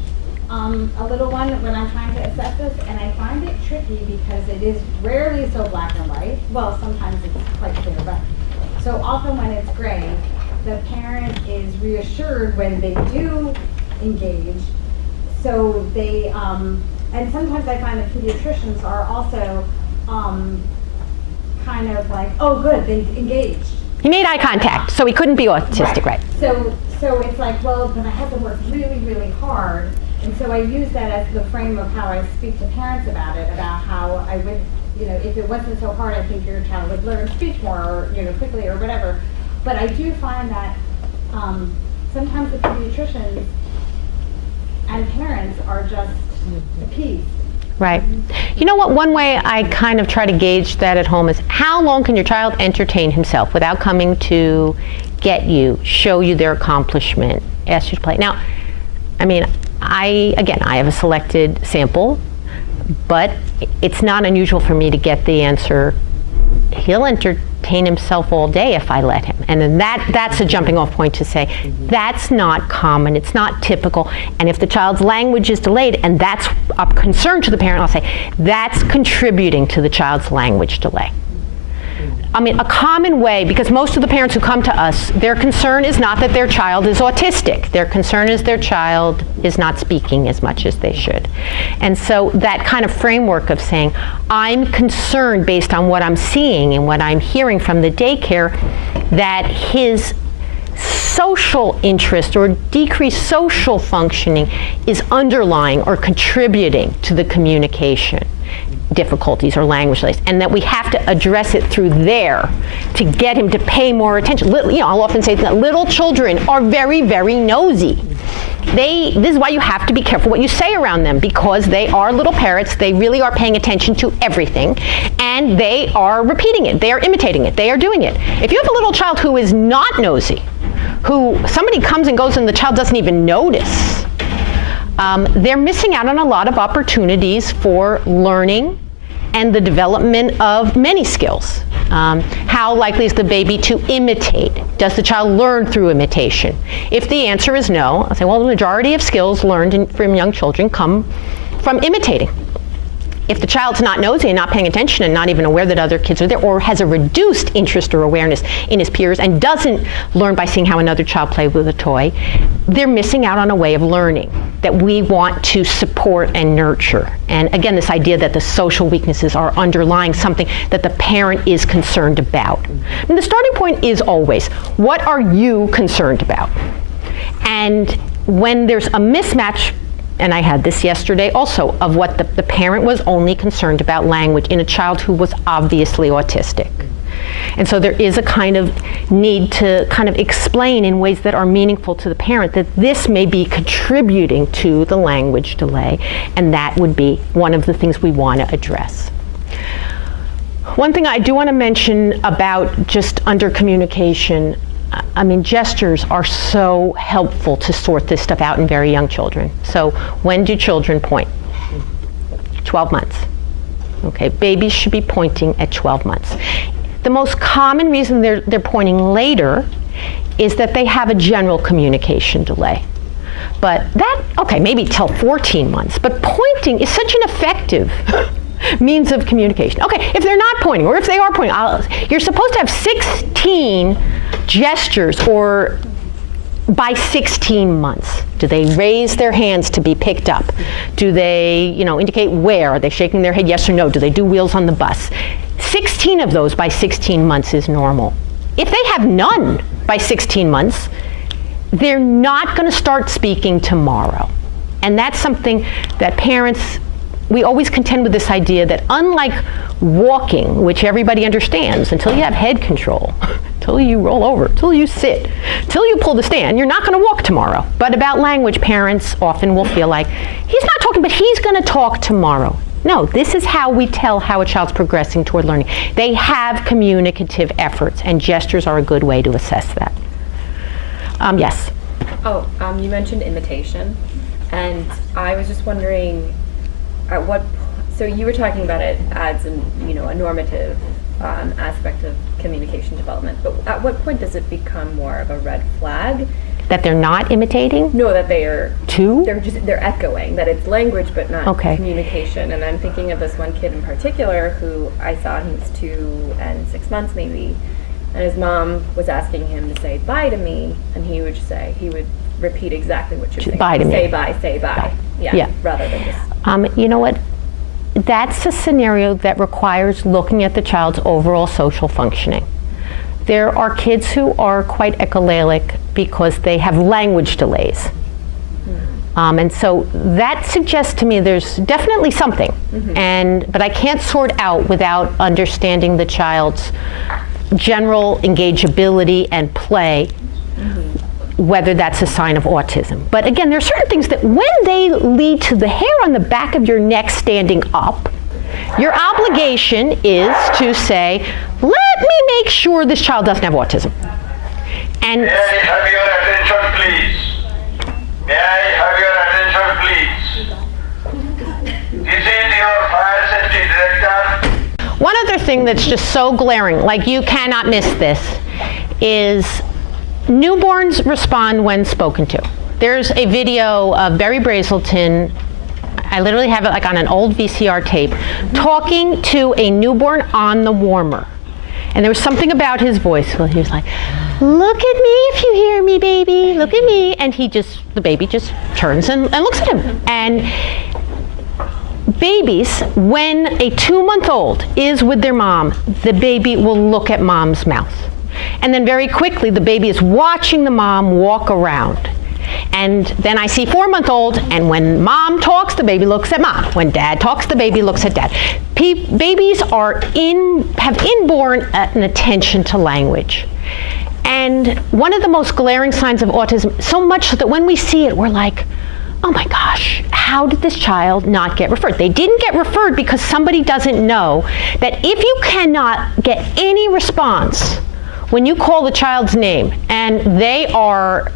a little one when I'm trying to assess this, and I find it tricky because it is rarely so black and white. Well, sometimes it's quite clear, but so often when it's gray, the parent is reassured when they do engage. So they, and sometimes I find that pediatricians are also kind of like, oh good, they engaged. He made eye contact, so he couldn't be autistic, right? So it's like, well, then I have to work really, really hard. And so I use that as the frame of how I speak to parents about it, about how I would, if it wasn't so hard, I think your child would learn speech more, or, quickly or whatever. But I do find that sometimes the pediatricians and parents are just appeased. Right. You know what, one way I kind of try to gauge that at home is how long can your child entertain himself without coming to get you, show you their accomplishment, ask you to play. Now, I mean, I have a selected sample, but it's not unusual for me to get the answer, he'll entertain himself all day if I let him. And then that's a jumping off point to say, that's not common, it's not typical. And if the child's language is delayed, and that's a concern to the parent, I'll say, that's contributing to the child's language delay. I mean, a common way, because most of the parents who come to us, their concern is not that their child is autistic. Their concern is their child is not speaking as much as they should. And so that kind of framework of saying, I'm concerned based on what I'm seeing and what I'm hearing from the daycare, that his social interest or decreased social functioning is underlying or contributing to the communication difficulties or language delays, and that we have to address it through there to get him to pay more attention. I'll often say that little children are very, very nosy. This is why you have to be careful what you say around them, because they are little parrots. They really are paying attention to everything, and they are repeating it. They are imitating it. They are doing it. If you have a little child who is not nosy, who somebody comes and goes and the child doesn't even notice, they're missing out on a lot of opportunities for learning and the development of many skills. How likely is the baby to imitate? Does the child learn through imitation? If the answer is no, I'll say, well, the majority of skills learned from young children come from imitating. If the child's not nosy and not paying attention and not even aware that other kids are there, or has a reduced interest or awareness in his peers and doesn't learn by seeing how another child plays with a toy, they're missing out on a way of learning that we want to support and nurture. And again, this idea that the social weaknesses are underlying something that the parent is concerned about. And the starting point is always, what are you concerned about? And when there's a mismatch, and I had this yesterday also, of what the parent was only concerned about language in a child who was obviously autistic. And so there is a kind of need to kind of explain in ways that are meaningful to the parent that this may be contributing to the language delay, and that would be one of the things we want to address. One thing I do want to mention about just under communication, I mean, gestures are so helpful to sort this stuff out in very young children. So when do children point? 12 months. Okay, babies should be pointing at 12 months. The most common reason they're pointing later is that they have a general communication delay. But that, okay, maybe till 14 months, but pointing is such an effective means of communication. Okay, if they're not pointing, or if they are pointing, you're supposed to have 16 gestures or by 16 months. Do they raise their hands to be picked up? Do they, indicate where? Are they shaking their head yes or no? Do they do wheels on the bus? 16 of those by 16 months is normal. If they have none by 16 months, they're not going to start speaking tomorrow. And that's something that parents, we always contend with this idea that unlike walking, which everybody understands, until you have head control, until you roll over, until you sit, until you pull the stand, you're not going to walk tomorrow. But about language, parents often will feel like, he's not talking, but he's going to talk tomorrow. No, this is how we tell how a child's progressing toward learning. They have communicative efforts, and gestures are a good way to assess that. Yes? You mentioned imitation, and I was just wondering, at what, so you were talking about it as a normative aspect of communication development, but at what point does it become more of a red flag? That they're not imitating? No, that they are Two? They're echoing, that it's language but not Okay. communication. And I'm thinking of this one kid in particular who I saw, he was 2 and 6 months maybe, and his mom was asking him to say bye to me, and he would repeat exactly what you're saying. Bye to me. Say bye, say bye. Yeah. Rather than just. You know what? That's a scenario that requires looking at the child's overall social functioning. There are kids who are quite echolalic because they have language delays. And so that suggests to me there's definitely something, but I can't sort out without understanding the child's general engageability and play, whether that's a sign of autism. But again, there are certain things that when they lead to the hair on the back of your neck standing up, your obligation is to say, let me make sure this child doesn't have autism. And may I have your attention, please? May I have your attention, please? This is your fire safety director. one other thing that's just so glaring, like you cannot miss this, is newborns respond when spoken to. There's a video of Barry Brazelton, I literally have it like on an old VCR tape, talking to a newborn on the warmer. And there was something about his voice where he was like, look at me if you hear me, baby, look at me. And the baby just turns and looks at him. And babies, when a 2-month-old is with their mom, the baby will look at mom's mouth. And then very quickly, the baby is watching the mom walk around. And then I see 4-month-old, and when mom talks, the baby looks at mom. When dad talks, the baby looks at dad. Babies have inborn an attention to language. And one of the most glaring signs of autism, so much so that when we see it, we're like, oh my gosh, how did this child not get referred? They didn't get referred because somebody doesn't know that if you cannot get any response when you call the child's name, and they are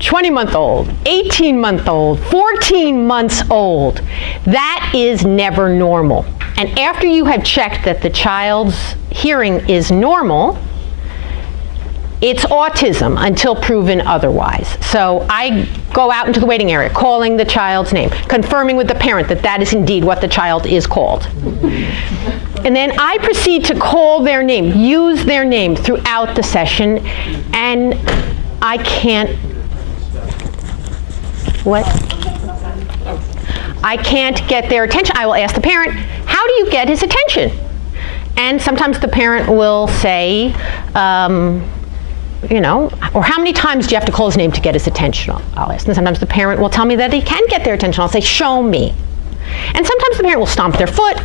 20-month-old, 18-month-old, 14 months old, that is never normal. And after you have checked that the child's hearing is normal, it's autism until proven otherwise. So I go out into the waiting area, calling the child's name, confirming with the parent that that is indeed what the child is called. And then I proceed to call their name, use their name throughout the session, and I can't, I can't get their attention. I will ask the parent, how do you get his attention? And sometimes the parent will say, you know, or how many times do you have to call his name to get his attention? I'll ask. And sometimes the parent will tell me that he can get their attention. I'll say, show me. And sometimes the parent will stomp their foot,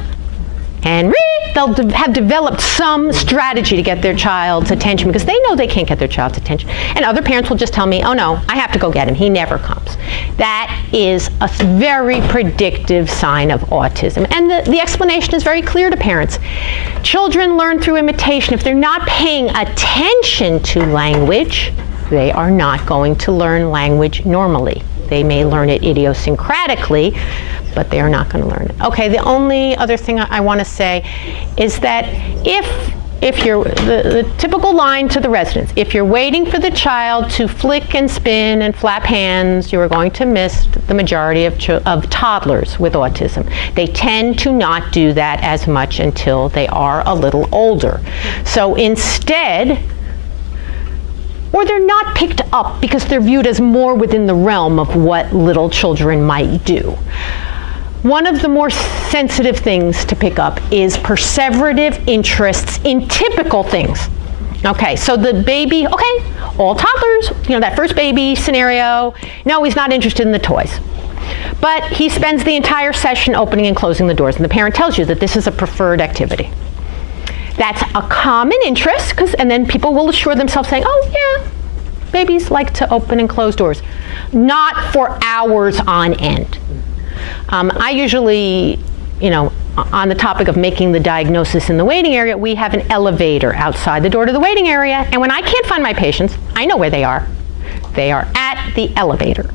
and they'll have developed some strategy to get their child's attention because they know they can't get their child's attention. And other parents will just tell me, oh no, I have to go get him. He never comes. That is a very predictive sign of autism. And the explanation is very clear to parents. Children learn through imitation. If they're not paying attention to language, they are not going to learn language normally. They may learn it idiosyncratically, but they are not going to learn it. Okay, the only other thing I want to say is that if you're, the typical line to the residents, if you're waiting for the child to flick and spin and flap hands, you are going to miss the majority of toddlers with autism. They tend to not do that as much until they are a little older. So instead, or they're not picked up because they're viewed as more within the realm of what little children might do. One of the more sensitive things to pick up is perseverative interests in typical things. Okay, so the baby, okay, all toddlers, you know, that first baby scenario, no, he's not interested in the toys. But he spends the entire session opening and closing the doors, and the parent tells you that this is a preferred activity. That's a common interest, and then people will assure themselves saying, oh yeah, babies like to open and close doors. Not for hours on end. I usually, you know, on the topic of making the diagnosis in the waiting area, we have an elevator outside the door to the waiting area, and when I can't find my patients, I know where they are. They are at the elevator.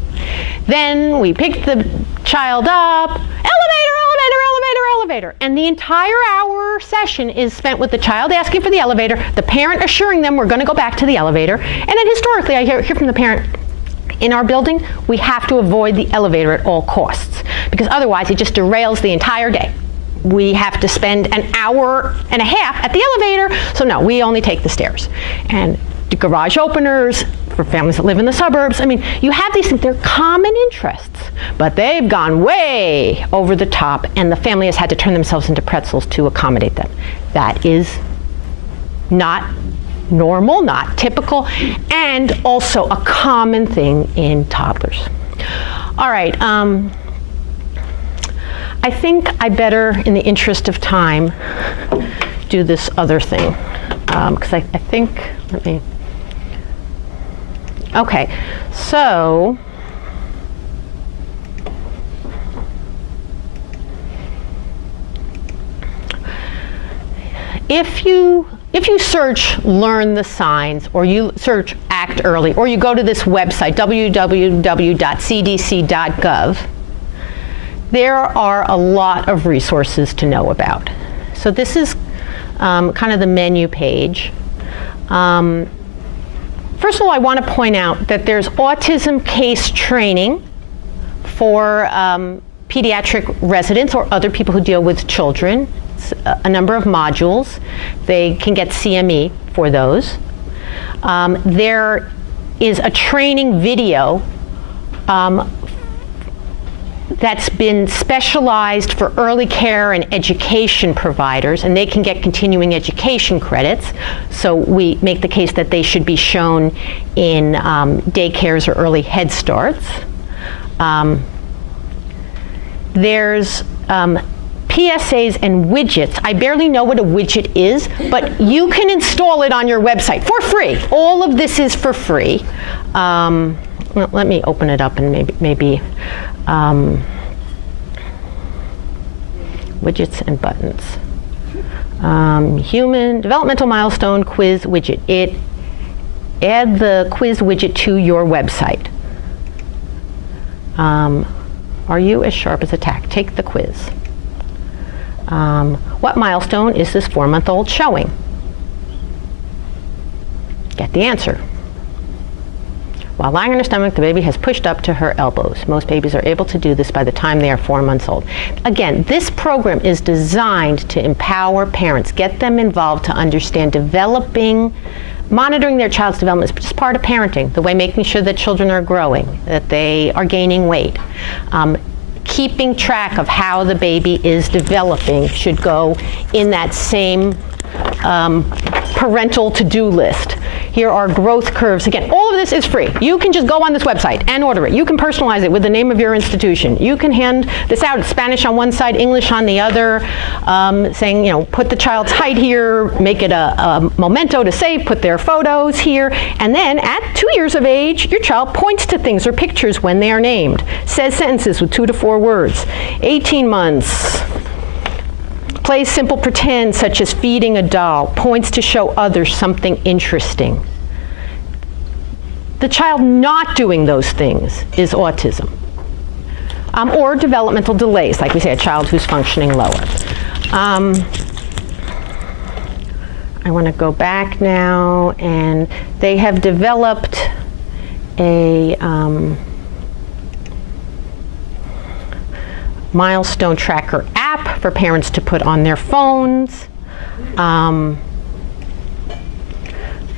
Then we pick the child up, elevator, elevator, elevator, elevator, and the entire hour session is spent with the child asking for the elevator, the parent assuring them we're going to go back to the elevator, and then historically I hear from the parent, in our building, we have to avoid the elevator at all costs because otherwise it just derails the entire day. We have to spend an hour and a half at the elevator, so no, we only take the stairs. And the garage openers for families that live in the suburbs, I mean, you have these things, they're common interests, but they've gone way over the top and the family has had to turn themselves into pretzels to accommodate them. That is not normal, not typical, and also a common thing in toddlers. All right, I think I better, in the interest of time, do this other thing, because I think, let me, okay, so, if you search Learn the Signs, or you search Act Early, or you go to this website, www.cdc.gov, there are a lot of resources to know about. So this is kind of the menu page. First of all, I want to point out that there's autism case training for pediatric residents or other people who deal with children. It's a number of modules. They can get CME for those. There is a training video that's been specialized for early care and education providers, and they can get continuing education credits. So we make the case that they should be shown in daycares or early Head Starts. There's PSAs and widgets. I barely know what a widget is, but you can install it on your website for free. All of this is for free. Well, let me open it up and maybe widgets and buttons. Human developmental milestone quiz widget. Add the quiz widget to your website. Are you as sharp as a tack? Take the quiz. What milestone is this 4-month-old showing? Get the answer. While lying on her stomach, the baby has pushed up to her elbows. Most babies are able to do this by the time they are 4 months old. Again, this program is designed to empower parents, get them involved to understand monitoring their child's development is just part of parenting, the way making sure that children are growing, that they are gaining weight. Keeping track of how the baby is developing should go in that same parental to-do list. Here are growth curves. Again, all of this is free. You can just go on this website and order it. You can personalize it with the name of your institution. You can hand this out, Spanish on one side, English on the other, saying, put the child's height here, make it a memento to save, put their photos here, and then at 2 years of age, your child points to things or pictures when they are named, says sentences with 2 to 4 words. 18 months. Plays simple pretend, such as feeding a doll, points to show others something interesting. The child not doing those things is autism. Or developmental delays, like we say, a child who's functioning lower. I want to go back now, and they have developed a milestone tracker app for parents to put on their phones.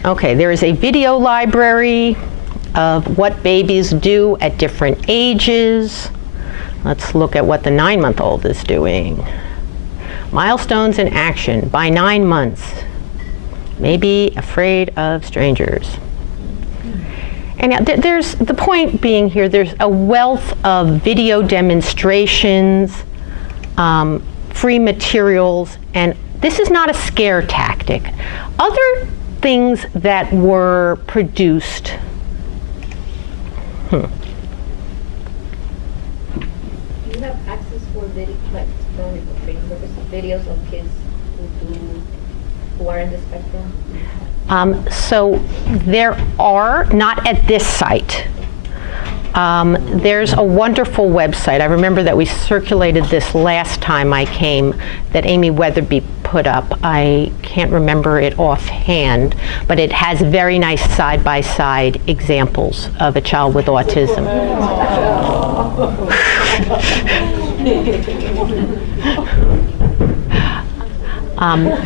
Okay, there is a video library of what babies do at different ages. Let's look at what the 9-month-old is doing. Milestones in action by 9 months. Maybe afraid of strangers. And there's the point being here, there's a wealth of video demonstrations, free materials, and this is not a scare tactic. Other things that were produced. Do you have access for video, like only for training purposes, videos of kids who are in the spectrum? So there are, not at this site. There's a wonderful website. I remember that we circulated this last time I came, that Amy Weatherby put up. I can't remember it offhand, but it has very nice side-by-side examples of a child with autism.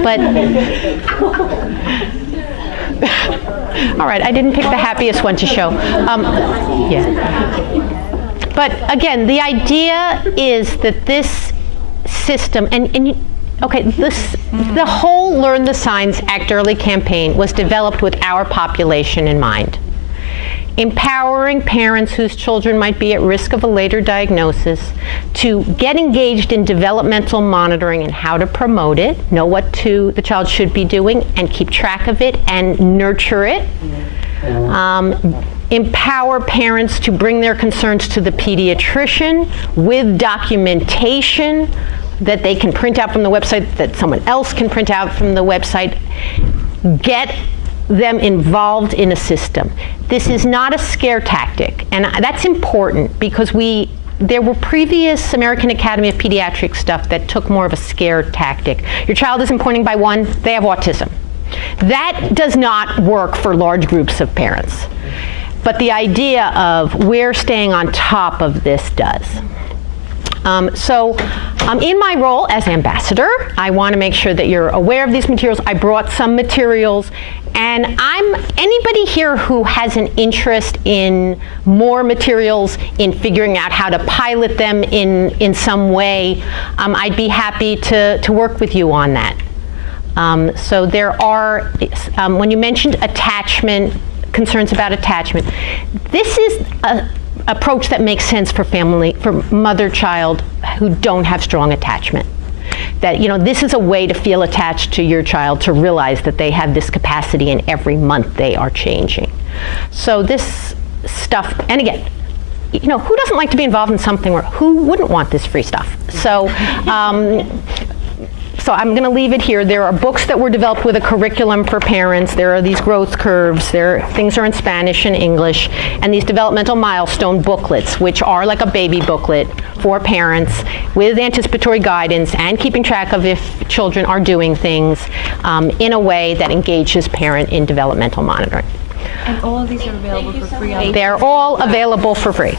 But all right, I didn't pick the happiest one to show. Yeah. But again, the idea is that this system, the whole Learn the Signs, Act Early campaign was developed with our population in mind. Empowering parents whose children might be at risk of a later diagnosis to get engaged in developmental monitoring and how to promote it, know what the child should be doing, and keep track of it and nurture it. Empower parents to bring their concerns to the pediatrician with documentation that they can print out from the website, that someone else can print out from the website. Get them involved in a system. This is not a scare tactic, and that's important because there were previous American Academy of Pediatrics stuff that took more of a scare tactic. Your child isn't pointing by one, they have autism. That does not work for large groups of parents. But the idea of we're staying on top of this does. In my role as ambassador, I want to make sure that you're aware of these materials. I brought some materials, and anybody here who has an interest in more materials, in figuring out how to pilot them in some way, I'd be happy to work with you on that. So there are, when you mentioned attachment, concerns about attachment, this is an approach that makes sense for mother-child who don't have strong attachment. That, this is a way to feel attached to your child, to realize that they have this capacity and every month they are changing. So this stuff, and again, who doesn't like to be involved in something who wouldn't want this free stuff? So, so I'm going to leave it here. There are books that were developed with a curriculum for parents. There are these growth curves. Things are in Spanish and English. And these developmental milestone booklets, which are like a baby booklet for parents with anticipatory guidance and keeping track of if children are doing things in a way that engages parent in developmental monitoring. And all of these are available for free on They're all available for free.